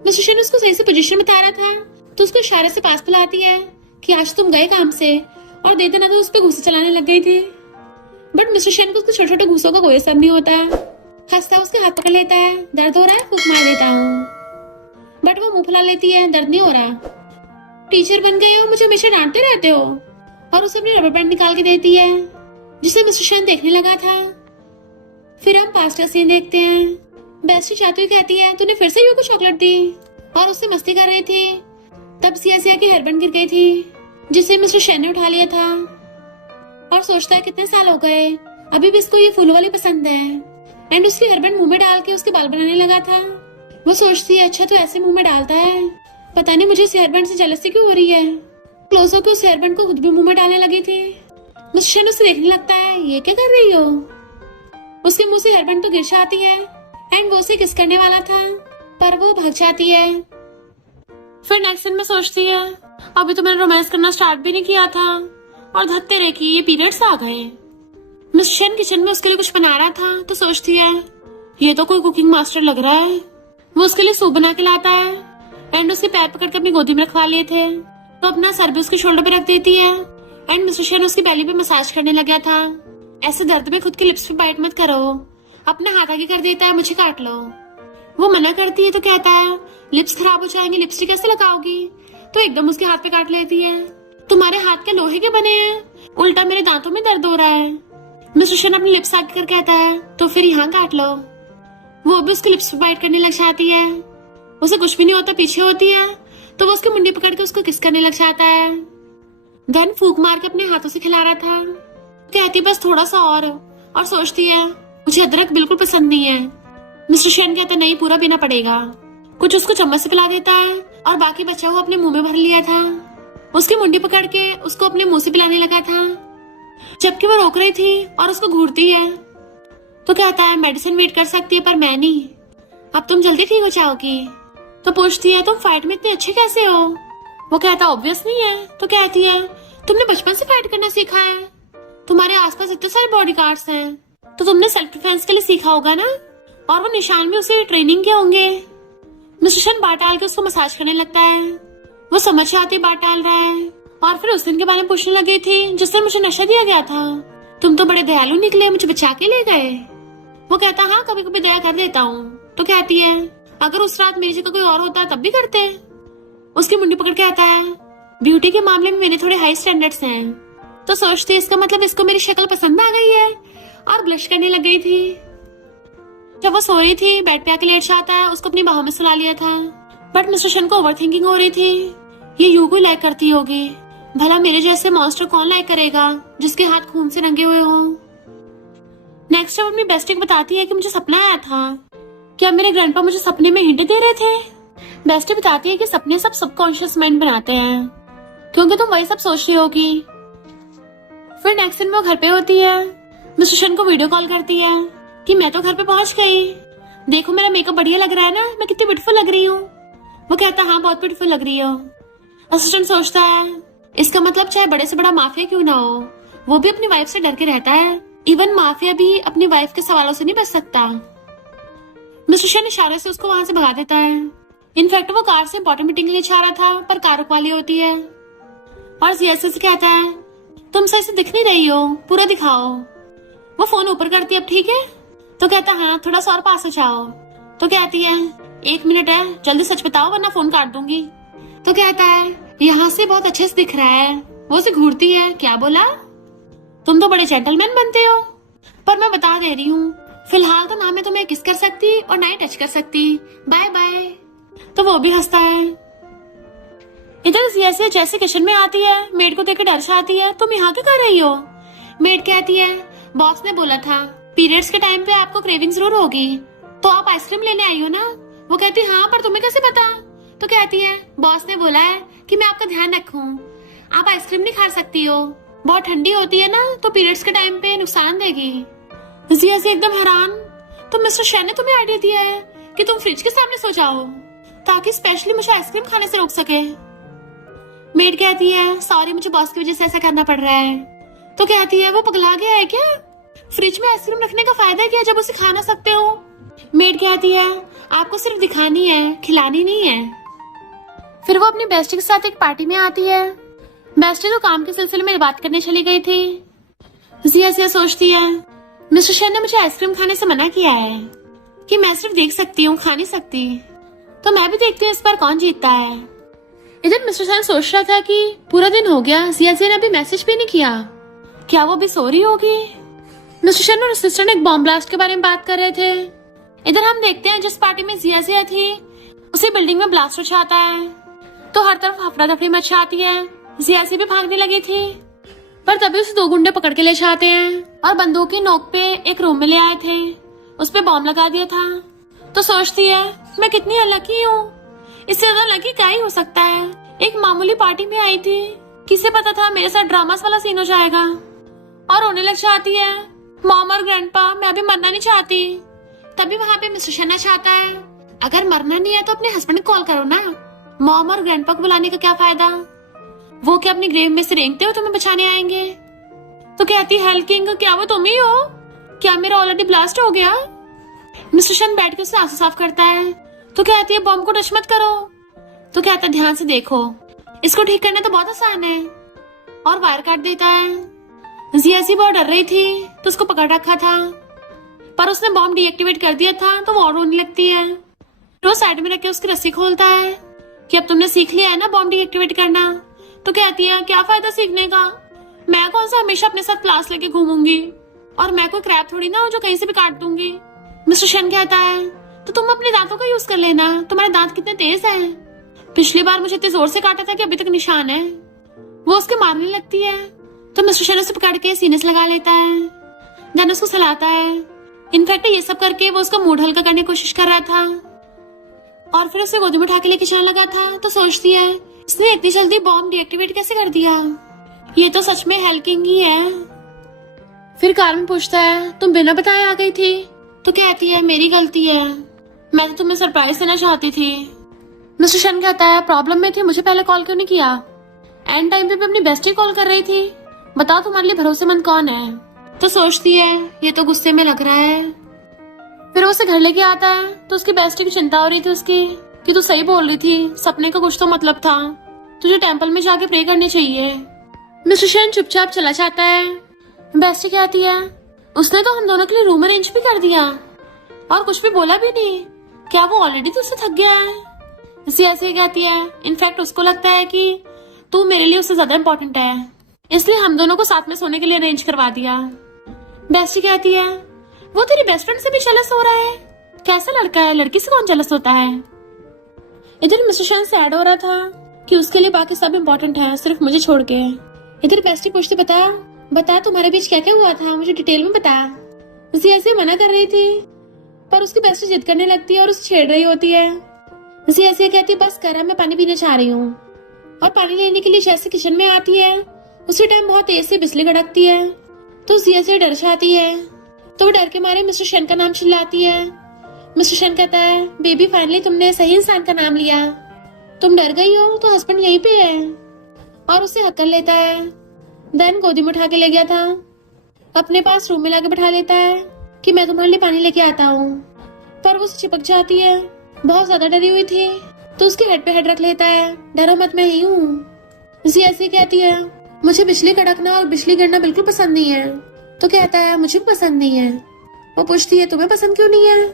मिस्टर शैन उसको सही से पोजीशन बता रहा था तो उसको इशारे से पास बुलाती है कि आज तुम गए काम से, और देते ना तो उस पर घूसे चलाने लग गई थी। बट मिस्टर शैन को उसके छोटे छोटे घूसों का कोई असर नहीं होता। हंसता उसके हाथ पकड़ लेता है, दर्द हो रहा है, फूंक मार देता हूँ। बट वो मुंह फुला लेती है, दर्द नहीं हो रहा। टीचर बन गए हो, मुझे हमेशा डांटते रहते हो। और उसे अपनी रबर बैंड निकाल के देती है जिसे मिस्टर शैन देखने लगा था। फिर हम पास्ट का सीन देखते हैं। बेस्टी चाहती हुई कहती है तूने फिर से यूं को चॉकलेट दी, और उससे मस्ती कर रही थी। तब सिया की हेयरबैंड गिर गई थी जिसे मिस्टर शैन ने उठा लिया था। और सोचता है कितने साल हो गए, अभी भी इसको ये फूल वाली पसंद है। एंड उसकी हेयरबैंड मुंह में डाल के उसके बाल बनाने लगा था। वो सोचती है अच्छा तो ऐसे मुंह में डालता है, पता नहीं मुझे इस हेयरबैंड से जेलसी क्यों हो रही है। क्लोज होकर उस हेयरबैंड को खुद भी मुंह में डालने लगी थी। मिस्टर शैन उसे देखने लगता है, ये क्या कर रही हो। उसके मुंह से हेयरबैंड तो गिर जाती है एंड वो उसे किस करने वाला था, पर वो भाग जाती है। फिर नेक्स्ट सीन में सोचती है अभी तो मैंने रोमांस करना स्टार्ट भी नहीं किया था, और धत्ते रहे कि ये पीरियड्स आ गए। मिस्टर शैन किचन में उसके लिए कुछ बना रहा था तो सोचती है ये तो कोई कुकिंग मास्टर लग रहा है। वो उसके लिए सूप बना के लाता है एंड उसके पैर पकड़ के अपनी गोदी में रखवा लिए थे, तो अपना सर भी उसके शोल्डर पे रख देती है। एंड मिस्टर शैन उसकी बैली पे मसाज करने लग गया था। ऐसे दर्द में खुद की लिप्स पे बाइट मत करो, अपना हाथ आगे कर देता है, मुझे काट लो। वो मना करती है तो कहता है लिप्स खराब हो जाएंगे, लिपस्टिक कैसे लगाओगी। तो एकदम उसके हाथ पे काट लेती है, तुम्हारे हाथ के लोहे के बने हैं, उल्टा मेरे दांतों में दर्द हो रहा है। मिस्टर शैन अपनी लिप्स आगे कर कहता है तो फिर यहाँ काट लो। वो भी उसकी लिप्स पे बाइट करने लग जाती है। उसे कुछ भी नहीं होता, पीछे होती है तो वो उसकी मुंडी पकड़ के उसको किस करने लग जाता है। देन फूंक मार के अपने हाथों से खिला रहा था। कहती बस थोड़ा सा और सोचती है मुझे अदरक बिल्कुल पसंद नहीं है। मिस्टर शैन कहता नहीं पूरा पीना पड़ेगा। कुछ उसको चम्मच से पिला देता है और बाकी बचा हुआ अपने मुंह में भर लिया था। उसकी मुंडी पकड़ के उसको अपने मुंह से पिलाने लगा था, जबकि वो रोक रही थी और उसको घूरती है। तो कहता है मेडिसिन वेट कर सकती है पर मैं नहीं, अब तुम जल्दी ठीक हो जाओगी। तो पूछती है तुम फाइट में इतने अच्छे कैसे हो। वो कहता ऑब्वियस नहीं है। तो कहती है तुमने बचपन से फाइट करना सीखा है? तुम्हारे आसपास इतने सारे बॉडीगार्ड्स हैं, तो तुमने सेल्फ डिफेंस के लिए सीखा होगा ना? और वो निशान भी उसी ट्रेनिंग के होंगे। मिस्टर शन बात डाल के उसको मसाज करने लगता है। वो समझ आते बात डाल रहा है और फिर उस दिन के बारे में पूछने लगी थी जिस दिन मुझे नशा दिया गया था। तुम तो बड़े दयालु निकले, मुझे बचा के ले गए। वो कहता हाँ कभी कभी दया कर देता हूँ। तो कहती है अगर उस रात मेरी जगह कोई और होता तब भी करते। उसकी मुंडी पकड़ के कहता है ब्यूटी के मामले में मेरे थोड़े हाई स्टैंडर्ड्स हैं। तो सोचती इसका मतलब इसको मेरी शक्ल पसंद आ गई है और ब्लश करने लग गई थी। जब वो सो रही थी बेड पे आके लेट जाता है, उसको अपनी बाहों में सुला लिया था। बट मिस्टर शन को ओवर थिंकिंग हो रही थी, ये यू को लाइक करती होगी, भला मेरे जैसे मॉन्स्टर कौन लाइक करेगा जिसके हाथ खून से रंगे हुए हो। नेक्स्ट जब अपनी बेस्टी को बताती है कि मुझे सपना आया था, क्या मेरे ग्रैंडपा मुझे सपने में हिंट दे रहे थे। बेस्टी बताती है कि सपने सब सबकॉन्शियस माइंड बनाते हैं, क्योंकि तुम वही सब सोच रही होगी। फिर नेक्स्ट दिन वो घर पे होती है, मिस्टर शन को वीडियो कॉल करती है कि मैं तो घर पे पहुंच गई, देखो मेरा मेकअप बढ़िया लग रहा है ना, मैं कितनी ब्यूटीफुल लग रही हूँ। वो कहता हाँ बहुत ब्यूटीफुल लग रही हो। असिस्टेंट सोचता है इसका मतलब चाहे बड़े से बड़ा माफिया क्यों ना हो, वो भी अपनी वाइफ से डर के रहता है। इवन माफिया भी अपनी वाइफ के सवालों से नहीं बच सकता। मिस्टर शन इशारे से उसको वहां से भगा देता है। इनफैक्ट वो कार से इंपॉर्टेंट मीटिंग के लिए चाह रहा था, पर कार रुकवाली होती है और सीएसए से कहता है तुम सही से दिख नहीं रही हो, पूरा दिखाओ। वो फोन ऊपर करती है अब ठीक है? तो कहता हाँ थोड़ा सा और पास हो जाओ। तो कहती है 1 मिनट है, जल्दी सच बताओ वरना फोन काट दूंगी। तो कहता है यहाँ से बहुत अच्छे से दिख रहा है। वो उसे घूरती है, क्या बोला? तुम तो बड़े जेंटलमैन बनते हो, पर मैं बता दे रही हूँ फिलहाल तो ना मैं तुम्हें किस कर सकती और ना ही टच कर सकती, बाय बाय। तो वो भी हंसता है। इधर जैसे जैसे किचन में आती है, मेड को देख डर जाती है, तुम यहाँ क्या कर रही हो? मेड कहती है बॉस ने बोला था पीरियड्स के टाइम पे आपको क्रेविंग जरूर होगी, तो आप आइसक्रीम लेने आई हो ना? वो कहती हाँ पर तुम्हें कैसे पता? तो कहती है बॉस ने बोला है कि मैं आपका ध्यान रखूं, आप आइसक्रीम नहीं खा सकती हो, बहुत ठंडी होती है ना, तो पीरियड्स के टाइम पे नुकसान देगी। जिया से एकदम हैरान, तो मिस्टर शैन ने तुम्हें आइडिया दिया है कि तुम फ्रिज के सामने सो जाओ ताकि स्पेशली मुझे आइसक्रीम खाने से रोक सके। मेड कहती है सॉरी मुझे बॉस की वजह से ऐसा करना पड़ रहा है। तो कहती है वो पगला गया है क्या? फ्रिज में आइसक्रीम रखने का फायदा क्या जब उसे खा ना सकते हो? मेड कहती है आपको सिर्फ दिखानी है, खिलानी नहीं है। फिर वो अपनी बेस्टी के साथ एक पार्टी में आती है। बेस्टी तो काम के सिलसिले में बात करने चली गई थी। जिया सोचती है मिस्टर शैन ने मुझे आइसक्रीम खाने से मना किया है कि मैं सिर्फ देख सकती हूँ, खा नहीं सकती, तो मैं भी देखती हूँ इस बार कौन जीतता है। इधर मिस्टर शैन सोच रहा था कि पूरा दिन हो गया, जिया ने अभी मैसेज भी नहीं किया, क्या वो भी सो रही होगी? मिस्टर शैन और सिस्टर ने एक बॉम्ब ब्लास्ट के बारे में बात कर रहे थे। इधर हम देखते हैं जिस पार्टी में जिया थी उसी बिल्डिंग में ब्लास्ट हो जाता है, तो हर तरफ हफड़ा दफड़ी मच जाती है। जिया भी भागने लगी थी, पर तभी उसे 2 गुंडे पकड़ के ले जाते हैं और बंदूक की नोक पे एक रूम में ले आए थे, उस पे बॉम्ब लगा दिया था। तो सोचती है मैं कितनी अनलकी हूँ, इससे ज्यादा लकी क्या ही हो सकता है। एक मामूली पार्टी में आई थी, किसे पता था मेरे साथ ड्रामास वाला सीन हो जाएगा। और रोने लग जाती है, मॉम और ग्रैंडपा मैं अभी मरना नहीं चाहती। तभी वहाँ पे मिस्टर शैन चाहता है अगर मरना नहीं है तो अपने हस्बैंड को कॉल करो ना, मॉम और ग्रैंडपा को बुलाने का क्या फायदा, वो क्या अपनी ग्रेव में से रेंगते हो तुम्हें बचाने आएंगे। तो कहती हेल किंग क्या वो तुम ही हो? क्या मेरा ऑलरेडी ब्लास्ट हो गया? मिस्टर शैन बैठ के उसे आंसू साफ करता है। तो कहती है बॉम्ब को टच मत करो। तो कहता ध्यान से देखो, इसको ठीक करना तो बहुत आसान है, और वायर काट देता है। जिया बहुत डर रही थी तो उसको पकड़ रखा था, पर उसने बॉम्ब डीएक्टिवेट कर दिया था, तो वो और रोने लगती है। वो साइड में रख के उसकी रस्सी खोलता है कि अब तुमने सीख लिया है ना बॉम्ब डीएक्टिवेट करना। तो कहती है क्या फायदा सीखने का, मैं कौन सा हमेशा अपने साथ प्लास लेके घूमूंगी, और मैं कोई क्रैप थोड़ी ना हूँ जो कहीं से भी काट दूंगी। मिस्टर शैन कहता है तो तुम अपने दांतों का यूज कर लेना, तुम्हारे दांत कितने तेज हैं, पिछली बार मुझे इतने जोर से काटा था कि अभी तक निशान है। वो उसके मारने लगती है, तो मिस्टर शैन उसे पकड़ के सीने से लगा लेता है, देन उसको सहलाता है। इनफैक्ट ये सब करके वो उसका मूड हल्का करने की कोशिश कर रहा था, और फिर उसे गोदी में उठा के लेके चलने लगा था। तो सोचती है इसने इतनी जल्दी बॉम्ब डीएक्टिवेट कैसे कर दिया, ये तो सच में हेल किंग ही है। फिर कारमेन पूछता है तुम बिना बताए आ गई थी? तो कहती है मेरी गलती है, मैं तो तुम्हें सरप्राइज देना चाहती थी। मिस्टर शैन कहता है प्रॉब्लम में थी, मुझे पहले कॉल क्यों नहीं किया? एंड टाइम पे मैं अपनी बेस्टी कॉल कर रही थी। बताओ तुम्हारे लिए भरोसेमंद कौन है? तो सोचती है ये तो गुस्से में लग रहा है। फिर वो उसे घर लेके आता है तो उसकी बेस्टी की चिंता हो रही थी उसकी कि तू सही बोल रही थी, सपने का कुछ तो मतलब था, तुझे टेंपल में जाके प्रे करनी चाहिए। मिस्टर शेन चुपचाप चला जाता है। बेस्टी कहती है उसने तो हम दोनों के लिए रूम अरेंज भी कर दिया और कुछ भी बोला भी नहीं, क्या वो ऑलरेडी तुझसे थक गया है? इसी ऐसे कहती है इनफैक्ट उसको लगता है कि तू मेरे लिए उससे ज्यादा इम्पोर्टेंट है, इसलिए हम दोनों को साथ में सोने के लिए अरेंज करवा दिया। बेस्टी कहती है वो तेरी बेस्ट फ्रेंड से भी जेलस हो रहा है? कैसा लड़का है, लड़की से कौन जेलस होता है? इधर मिस्टर शेन सैड हो रहा था कि उसके लिए बाकी सब इम्पोर्टेंट है सिर्फ मुझे छोड़ के। इधर बेस्टी पूछती बता तुम्हारे बीच क्या क्या हुआ था, मुझे डिटेल में बता। उसी ऐसे मना कर रही थी पर उसकी बेस्टी जिद करने लगती है और उसे छेड़ रही होती है। उसी ऐसे कहती है बस कर, मैं पानी पीना चाह रही हूँ। और पानी लेने के लिए जैसे किचन में आती है उसी टाइम बहुत तेज से बिजली कड़कती है तो जिया से डर जाती है। तो वो डर के मारे मिस्टर शेन का नाम चिल्लाती है। मिस्टर शेन कहता है बेबी फाइनली तुमने सही इंसान का नाम लिया, तुम डर गई हो तो हस्बैंड यहीं पे है। और उसे हक कर लेता है। देन गोदी में उठा के ले गया था, अपने पास रूम में लाके बैठा लेता है कि मैं तुम्हारे लिए पानी लेके आता हूँ। पर वो चिपक जाती है, बहुत ज्यादा डरी हुई थी तो उसके हेड पे हेड रख लेता है, डरो मत मैं ही हूँ। इसी ऐसी कहती है मुझे बिजली कड़कना और बिजली गिरना बिल्कुल पसंद नहीं है। तो कहता है मुझे भी पसंद नहीं है। वो पूछती है तुम्हें पसंद क्यों नहीं है?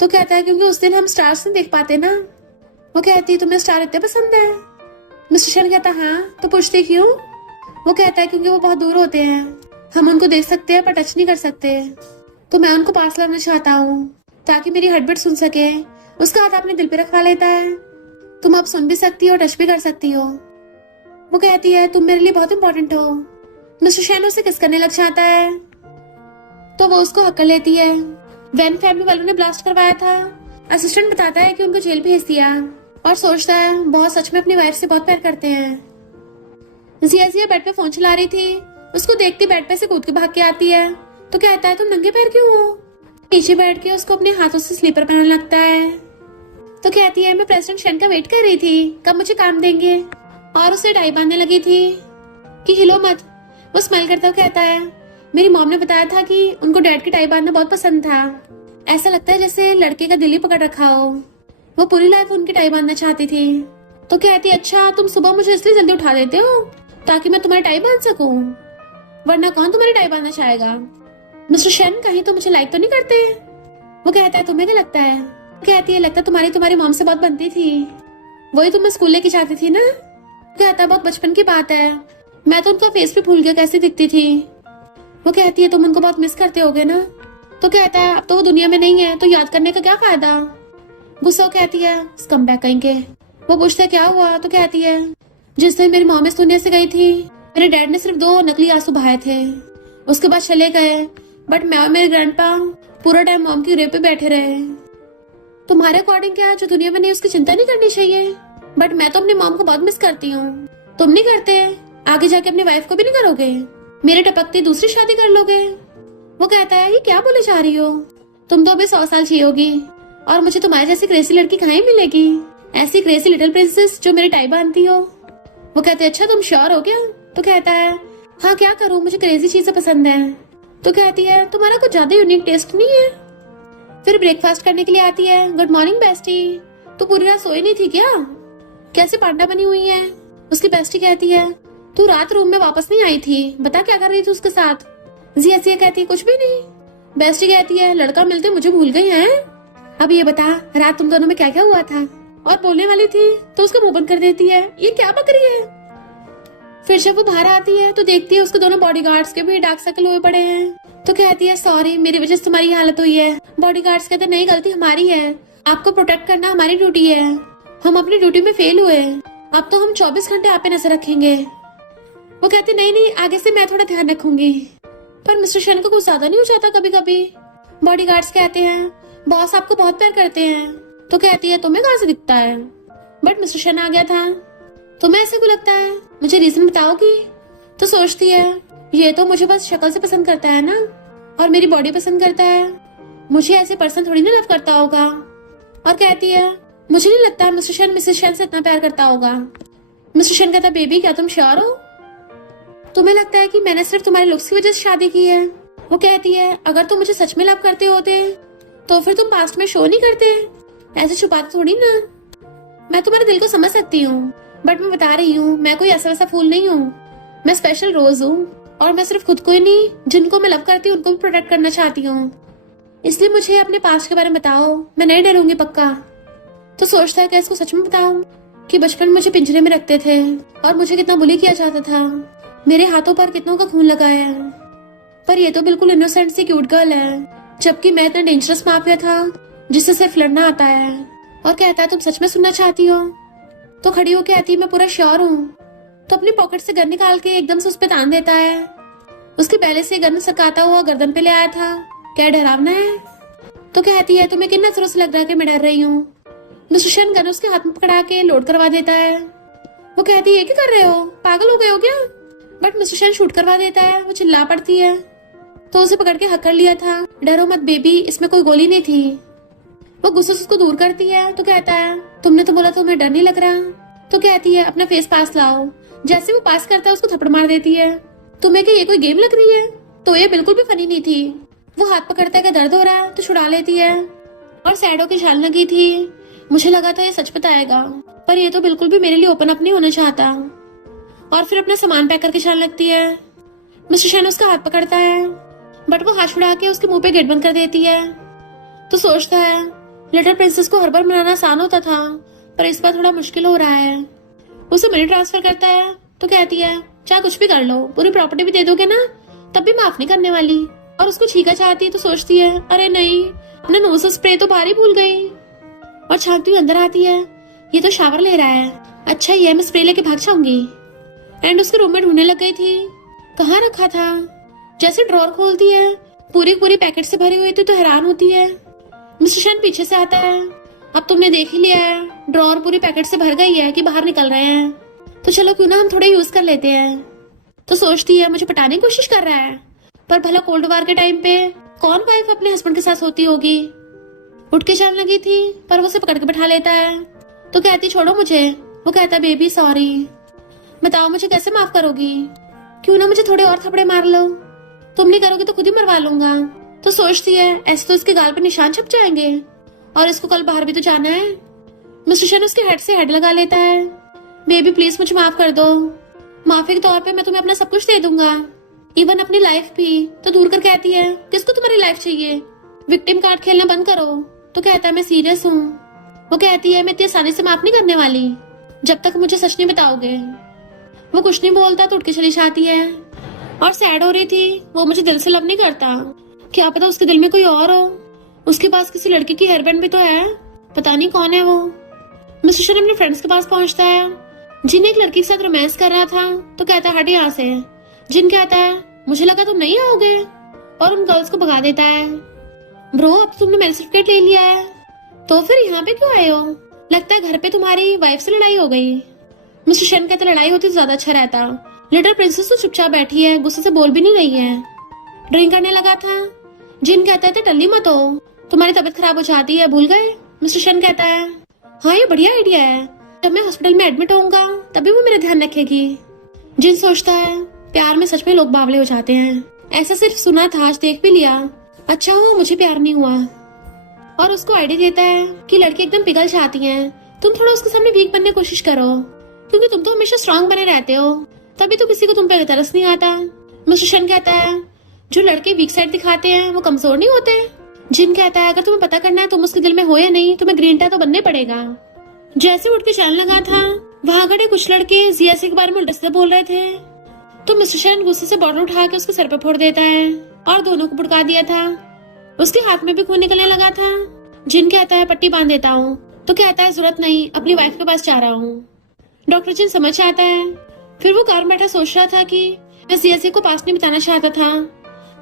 तो कहता है क्योंकि उस दिन हम स्टार्स नहीं देख पाते ना। वो कहती है तुम्हें स्टार इतने पसंद है? मिस्टर शेन कहता हाँ। तो पूछती क्यों? वो कहता है क्योंकि वो बहुत दूर होते हैं, हम उनको देख सकते हैं पर टच नहीं कर सकते, तो मैं उनको पास लाना चाहता हूँ ताकि मेरी हर्टबीट सुन सके। उसका हाथ अपने दिल पे रखवा लेता है, तुम अब सुन भी सकती हो टच भी कर सकती हो। वो कहती है तुम मेरे लिए बहुत इंपॉर्टेंट हो। मिस्टर शेन उसे किस करने लग जाता है तो वो उसको हक कर लेती है। वैन फैमिली वालों ने ब्लास्ट करवाया था। असिस्टेंट बताता है कि उनको जेल भेज दिया और सोचता है बहुत सच में अपनी वाइफ से बहुत प्यार करते हैं। जिया बेड पे फोन चला रही थी, उसको देखती बेड पे से कूद के भाग के आती है तो कहता है तुम नंगे पैर क्यों हो? नीचे बैठ के उसको अपने हाथों से स्लीपर पहनने लगता है। तो कहती है मैं प्रेसिडेंट शेन का वेट कर रही थी कब मुझे काम देंगे, और उसे टाई बांधने लगी थी कि हिलो मत। वो स्माइल करता हुआ कहता है मेरी मॉम ने बताया था कि उनको डैड की टाई बांधना बहुत पसंद था, ऐसा लगता है जैसे लड़के का दिल ही पकड़ रखा हो। वो पूरी लाइफ उनकी टाई बांधना चाहती थी। तो कहती अच्छा तुम सुबह मुझे इसलिए जल्दी उठा देते हो ताकि मैं तुम्हारी टाई बांध सकूं, वरना कौन तुम्हारी टाई बांधना चाहेगा? मिस्टर शेन कहीं तो मुझे लाइक तो नहीं करते? वो कहता है तुम्हें क्या लगता है? कहती है लगता तुम्हारी मॉम से बहुत बनती थी, वही तुम्हें स्कूल लेके जाती थी ना। कहता बहुत बचपन की बात है, मैं तो उनका फेस भी भूल गया कैसी दिखती थी। वो कहती है तुम उनको बहुत मिस करते होगे ना। तो कहता है अब तो वो दुनिया में नहीं है तो याद करने का क्या फायदा। गुस्सा कहती है स्कमबैग कहेंगे। वो पूछता है क्या हुआ? तो कहती है जिस दिन मेरी मॉम इस दुनिया से गई थी मेरे डैड ने सिर्फ 2 नकली आंसू बहाए थे, उसके बाद चले गए, बट मैं और मेरे ग्रैंडपा पूरा टाइम मॉम की ग्रेव पे बैठे रहे। तुम्हारे अकॉर्डिंग क्या जो दुनिया में नहीं उसकी चिंता नहीं करनी चाहिए, बट मैं तो अपनी मॉम को बहुत मिस करती हूँ। तुम नहीं करते? आगे जाके अपनी वाइफ को भी नहीं करोगे? मेरे टपकते दूसरी शादी कर लोगे? वो कहता है ये क्या बोले जा रही हो, तुम तो अभी 100 साल जियोगी और मुझे तुम्हारे जैसी क्रेजी लड़की कहाँ ही मिलेगी, ऐसी क्रेजी लिटिल प्रिंसेस जो मेरी टाई बांधती हो। वो कहते अच्छा तुम श्योर हो क्या? तो कहता है हाँ क्या करूँ, मुझे क्रेजी चीजें पसंद है। तो कहती है तुम्हारा कुछ ज्यादा यूनिक टेस्ट नहीं है। फिर ब्रेकफास्ट करने के लिए आती है। गुड मॉर्निंग बेस्टी, तू पूरी रात सोई नहीं थी क्या? कैसे पांडा बनी हुई है? उसकी बेस्टी कहती है तू रात रूम में वापस नहीं आई थी, बता क्या कर रही थी उसके साथ? जिया कहती है कुछ भी नहीं। बेस्टी कहती है लड़का मिलते मुझे भूल गई है। अब ये बता रात तुम दोनों में क्या क्या हुआ था? और बोलने वाली थी तो उसका मुंह बंद कर देती है, ये क्या बक रही है। फिर जब वो बाहर आती है तो देखती है उसके दोनों बॉडीगार्ड्स के भी डार्क सर्कल हुए पड़े हैं। तो कहती है सॉरी मेरी वजह से तुम्हारी हालत हुई है। बॉडीगार्ड्स कहते नहीं गलती हमारी है, आपको प्रोटेक्ट करना हमारी ड्यूटी है, हम अपनी ड्यूटी में फेल हुए, अब तो हम 24 घंटे आप पे नजर रखेंगे। वो कहती नहीं आगे से मैं थोड़ा ध्यान रखूंगी। पर मिस्टर शेन को कुछ ज्यादा नहीं हो जाता कभी कभी। बॉडीगार्ड्स कहते हैं बॉस आपको बहुत प्यार करते हैं। तो कहती है तुम्हें कहाँ से दिखता है, बट मिस्टर शेन आ गया था। तुम्हें ऐसे क्यों लगता है, मुझे रीजन बताओगी? तो सोचती है ये तो मुझे बस शक्ल से पसंद करता है ना, और मेरी बॉडी पसंद करता है, मुझे ऐसे पर्सन थोड़ी ना लव करता होगा। और कहती है मुझे नहीं लगता मिस्टर शेन मिसेस शेन से इतना प्यार करता होगा। मिस्टर शन कहता, बेबी क्या तुम श्योर हो? तुम्हें लगता है कि मैंने सिर्फ तुम्हारे लुक्स की वजह से शादी की है? वो कहती है, अगर तुम मुझे सच में लव करते होते तो फिर तुम पास्ट में शो नहीं करते, ऐसे छुपाते थोड़ी ना। मैं तुम्हारे दिल को समझ सकती हूँ, बट मैं बता रही हूँ, मैं कोई ऐसा वैसा फूल नहीं हूँ। मैं स्पेशल रोज हूँ और मैं सिर्फ खुद को ही नहीं, जिनको मैं लव करती हूँ उनको भी प्रोटेक्ट करना चाहती हूँ। इसलिए मुझे अपने पास्ट के बारे में बताओ, मैं नहीं डरूंगी पक्का। तो सोचता है कि इसको सच में बताऊं कि बचपन में मुझे पिंजरे में रखते थे और मुझे कितना बुली किया जाता था, मेरे हाथों पर कितनों का खून लगा है। पर ये तो बिल्कुल इनोसेंट सी क्यूट गर्ल है, जबकि मैं इतना डेंजरस माफिया था जिससे सिर्फ लड़ना आता है। और कहता है, तुम सच में सुनना चाहती हो? तो खड़ी होकर कहती है, मैं पूरा श्योर हूँ। तो अपनी पॉकेट से गन निकाल के एकदम से उस पर तान देता है। उसके पहले से गन सकाता हुआ गर्दन पे ले आया था। क्या डरावना है? तो कहती है, तुम्हें किन नजरों से लग रहा है कि मैं डर रही हूँ? मिस्टर शन गन उसके हाथ में पकड़ा के लोड करवा देता है। वो कहती है, क्या कर रहे हो, पागल हो गए हो क्या? बट मिस्टर शन शूट करवा देता है। वो चिल्ला पड़ती है तो उसे पकड़ के हक कर लिया था। डरो मत बेबी, इसमें कोई गोली नहीं थी। वो गुस्से से उसको दूर करती है तो कहता है, तुमने तो बोला तुम्हें डर नहीं लग रहा। तो कहती है, अपना फेस पास लाओ। जैसे वो पास करता है उसको थप्पड़ मार देती है। तुम्हें क्या ये कोई गेम लग रही है? तो ये बिल्कुल भी फनी नहीं थी। वो हाथ पकड़ता है कि दर्द हो रहा है तो छुड़ा लेती है। और सैडो की छाल लगी थी। मुझे लगा था ये सच बताएगा, पर ये तो बिल्कुल भी मेरे लिए ओपन अप नहीं होना चाहता। और फिर अपना सामान पैक करके छाल लगती है। मिस्टर शन उसका हाथ पकड़ता है, बट वो हाथ छुड़ा के उसके मुंह पे गेट बंद कर देती है। तो सोचता है, लिटिल प्रिंसेस को हर बार मनाना आसान होता था, पर इस बार थोड़ा मुश्किल हो रहा है। उसे मनी ट्रांसफर करता है तो कहती है, चाहे कुछ भी कर लो, पूरी प्रॉपर्टी भी दे दोगे ना, तब भी माफ नहीं करने वाली। और उसको छींका चाहती है तो सोचती है, अरे नहीं, अपना नोज स्प्रे तो बाहर ही भूल गई। और छानती हुई अंदर आती है, ये तो शावर ले रहा है, अच्छा ये मैं स्प्रे लेके भाग जाऊंगी। एंड उसके रूम में ढूंढने लग गई थी, कहाँ रखा था। जैसे ड्रॉर खोलती है, पूरी पूरी पैकेट से भरी हुई थी तो हैरान होती है। मिस्टर शन पीछे से आता है, अब तुमने देख ही लिया है, ड्रॉर पूरी पैकेट से भर गई है कि बाहर निकल रहे हैं, तो चलो क्यों ना हम थोड़े यूज कर लेते हैं। तो सोचती है, मुझे पटाने की कोशिश कर रहा है, पर भला कोल्ड वार के टाइम पे कौन वाइफ अपने हस्बैंड के साथ होती होगी। उठ के चलने लगी थी, पर वो उसे पकड़ के बैठा लेता है। तो कहती, छोड़ो मुझे। वो कहता, बेबी सॉरी, बताओ मुझे कैसे माफ करोगी? क्यों ना मुझे थोड़े और थपड़े मार लो, तुम नहीं करोगे तो खुद ही मरवा लूंगा। तो सोचती है, ऐसे तो इसके गाल पे निशान छप जाएंगे, और इसको कल बाहर भी तो जाना है। मिस्टर शन उसके हेड से हेड लगा लेता है, बेबी प्लीज मुझे माफ कर दो, माफी के तौर पे मैं तुम्हें अपना सब कुछ दे दूंगा, इवन अपनी लाइफ भी। तो दूर कर कहती है, किसको तुम्हारी लाइफ चाहिए, विक्टिम कार्ड खेलना बंद करो। तो कहता है, मैं सीरियस हूँ। वो कहती है, मैं इतनी आसानी से माफ नहीं करने वाली जब तक मुझे सच नहीं बताओगे। वो कुछ नहीं बोलता तो उठ के चली जाती है। और सैड हो रही थी, वो मुझे दिल से लव नहीं करता, क्या पता उसके दिल में कोई और हो, उसके पास किसी लड़की की हेयर बैंड भी तो है, पता नहीं कौन है वो। मिस्टर शन अपने फ्रेंड्स के पास पहुंचता है, जिन एक लड़की के साथ रोमांस कर रहा था। तो कहता है, हट यहाँ से। जिन कहता है, मुझे लगा तुम नहीं आओगे, और उन गर्ल्स को भगा देता है। ब्रो, अब तुमने मैरिज सर्टिफिकेट ले लिया है, तो फिर यहाँ पे क्यों आए हो? लगता है घर पे तुम्हारी वाइफ से लड़ाई हो गई। मिस्टर शन कहते, लड़ाई होती तो ज्यादा अच्छा रहता, लिटिल प्रिंसेस तो चुपचाप बैठी है, गुस्से से बोल भी नहीं रही है, ड्रिंक करने लगा था। जिन कहता है, टल्ली मत हो, तुम्हारी तबीयत खराब हो जाती है, भूल गए? मिस्टर शन कहता है, हाँ ये बढ़िया आइडिया है, जब मैं हॉस्पिटल में एडमिट होऊंगा तभी वो मेरा ध्यान रखेगी। जिन सोचता है, प्यार में सच में लोग बावले हो जाते हैं, ऐसा सिर्फ सुना था, आज देख भी लिया, अच्छा हुआ मुझे प्यार नहीं हुआ। और उसको आइडिया देता है कि लड़की एकदम पिघल जाती है, तुम थोड़ा उसके सामने वीक बनने की कोशिश करो, क्योंकि तुम तो हमेशा स्ट्रांग बने रहते हो, तभी तो किसी को तुम पे तरस नहीं आता। मिस्टर शन कहता है, जो लड़के वीक साइड दिखाते हैं वो कमजोर नहीं होते। जिन कहता है, अगर तुम्हें पता करना है तुम उसके दिल में हो या नहीं, तुम्हें ग्रीन टी तो बनने पड़ेगा। जैसे उठ के चलने लगा था, वहाँ खड़े कुछ लड़के जियासी के बारे में उल्टा सीधा बोल रहे थे। तो मिस्टर शन गुस्से से बॉटल उठा के उसके सर पे फोड़ देता है और दोनों को पुड़का दिया था। उसके हाथ में भी खून निकलने लगा था। जिन कहता है, पट्टी बांध देता हूँ। तो कहता है, जरूरत नहीं, अपनी वाइफ के पास जा रहा हूँ। डॉक्टर जिन समझ आता है। फिर वो कार में बैठा सोच रहा था कि मैं जियासी को पास नहीं बिताना चाहता था,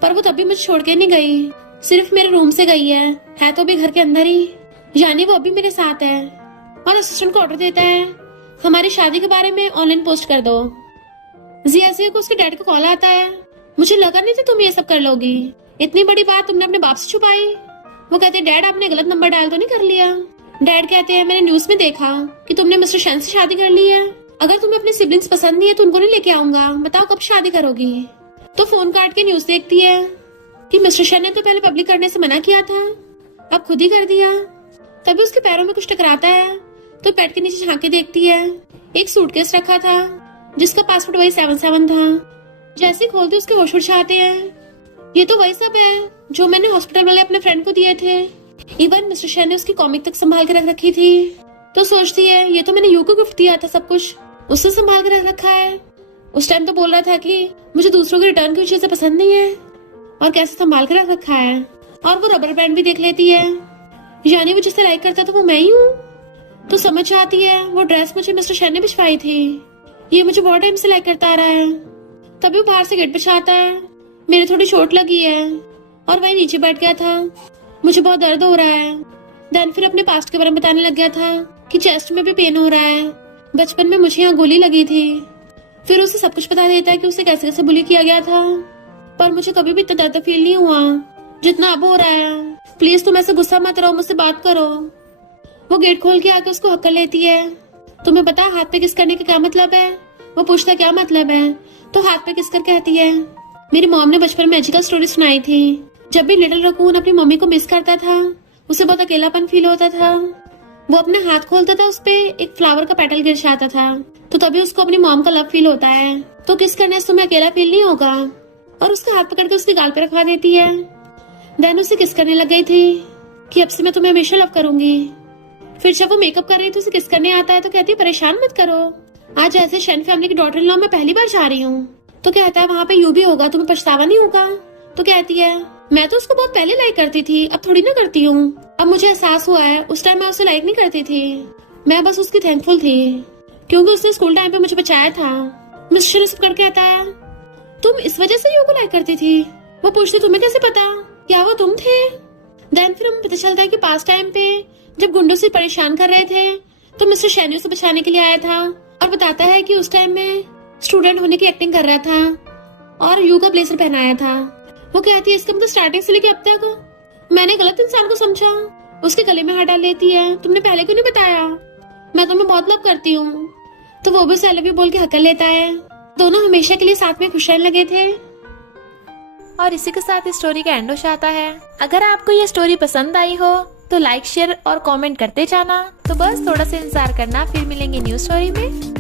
पर वो तभी मुझे छोड़ के नहीं गई, सिर्फ मेरे रूम से गई है तो भी घर के अंदर ही, यानी वो अभी मेरे साथ है। और असिस्टेंट को ऑर्डर देता है, हमारी शादी के बारे में ऑनलाइन पोस्ट कर दो। जियासी को उसके डैड का कॉल आता है, मुझे लगा नहीं था तुम ये सब कर लोगी, इतनी बड़ी बात तुमने अपने बाप से छुपाई। वो कहते हैं, डैड आपने गलत नंबर डायल तो नहीं कर लिया? डैड कहते हैं, मैंने न्यूज में देखा कि तुमने मिस्टर शन से शादी कर ली है। अगर तुम्हें अपने सिबलिंग्स पसंद नहीं है तो उनको नहीं लेके आऊंगा, बताओ कब शादी करोगी। तो फोन काट के न्यूज देखती है कि मिस्टर शेन ने तो पहले पब्लिक करने से मना किया था, अब खुद ही कर दिया। तभी उसके पैरों में कुछ टकराता है तो बेड के नीचे झांक के देखती है। एक सूटकेस रखा था जिसका पासवर्ड वही 77 था। जैसे ही खोलते उसके होश उड़ आते हैं। ये तो वही सब है जो मैंने हॉस्पिटल वाले अपने फ्रेंड को दिए थे। इवन मिस्टर शेन ने उसकी कॉमिक तक संभाल के रख रखी थी। तो सोचती है ये तो मैंने यू को गिफ्ट दिया था, सब कुछ उससे संभाल के रख रखा है। उस टाइम तो बोल रहा था कि मुझे दूसरों के रिटर्न की चीजें पसंद नहीं है और कैसे संभाल के रख रखा है। और वो रबर बैंड भी देख लेती है, यानी वो जिसे लाइक करता था वो मैं ही हूँ। तो समझ आती है वो ड्रेस मुझे मिस्टर शेन ने भिजवाई थी, ये मुझे बहुत टाइम से लाइक करता आ रहा है। तभी वो बाहर से गेट पे आता है, मेरे थोड़ी चोट लगी है और वही नीचे बैठ गया था, मुझे बहुत दर्द हो रहा है। देन फिर अपने पास्ट के बारे में बताने लग गया था कि चेस्ट में भी पेन हो रहा है, बचपन में मुझे यहाँ गोली लगी थी। फिर उसे सब कुछ बता देता है कि उसे कैसे कैसे बुली किया गया था, पर मुझे कभी भी इतना दर्द फील नहीं हुआ जितना अब हो रहा है। प्लीज तुम ऐसे गुस्सा मत रहो, मुझसे बात करो। वो गेट खोल के आके उसको हक कर लेती है। तुम्हें पता हाथ पे किस करने का क्या मतलब है? वो पूछता क्या मतलब है, तो हाथ पे किस कर कहती है मेरी मॉम ने बचपन में मैजिकल स्टोरी सुनाई थी। जब भी लिटिल रकून अपनी मम्मी को मिस करता था उसे बहुत अकेलापन फील होता था। वो अपने हाथ खोलता था, उस पे एक फ्लावर का पेटल गिर जाता था, तो तभी उसको अपनी मॉम का लव फील होता है। तो किस करने से तुम्हें अकेला फील नहीं होगा। और उसका हाथ पकड़ के उसके गाल पे रखवा देती है। देन उसे किस करने लग गई थी कि अब से मैं तुम्हें हमेशा लव करूंगी। फिर जब वो मेकअप कर रही थी उसे किस करने आता है तो कहती है परेशान मत करो, आज ऐसे शेन फैमिली की डॉटर इन लॉ में पहली बार जा रही हूँ। तो कहता है वहाँ पे यू भी होगा, तुम्हें पछतावा नहीं होगा। तो कहती है मैं तो उसको बहुत पहले लाइक करती थी, अब थोड़ी ना करती हूँ। अब मुझे एहसास हुआ है उस टाइम मैं उसे लाइक नहीं करती थी, मैं बस उसकी थैंकफुल थी क्योंकि उसने स्कूल टाइम पे मुझे बचाया था। मिस्टर से पकड़ के आता है तुम इस वजह से यू को लाइक करती थी। वो पूछती तुम्हें कैसे पता, क्या वो तुम थे? देन फिर हमें पता चलता है कि पास टाइम पे जब गुंडों से परेशान कर रहे थे तो मिस्टर शेन उसे बचाने के लिए आया था और बताता है कि उस टाइम में स्टूडेंट होने की एक्टिंग कर रहा था और यू का ब्लेजर पहनाया था। वो कहती है इसका मतलब स्टार्टिंग से लेके अब तक मैंने गलत इंसान को समझा। उसके गले में हाथ डाल लेती है, तुमने पहले क्यों नहीं बताया, मैं तुम्हें बहुत लव करती हूँ। तो वो भी उसे आई लव यू बोल के हक कर लेता है। दोनों हमेशा के लिए साथ में खुश रहने लगे थे। और इसी के साथ इस स्टोरी का एंड हो जाता है। अगर आपको ये स्टोरी पसंद आई हो तो लाइक शेयर और कमेंट करते जाना। तो बस थोड़ा सा इंतजार करना, फिर मिलेंगे न्यू स्टोरी में।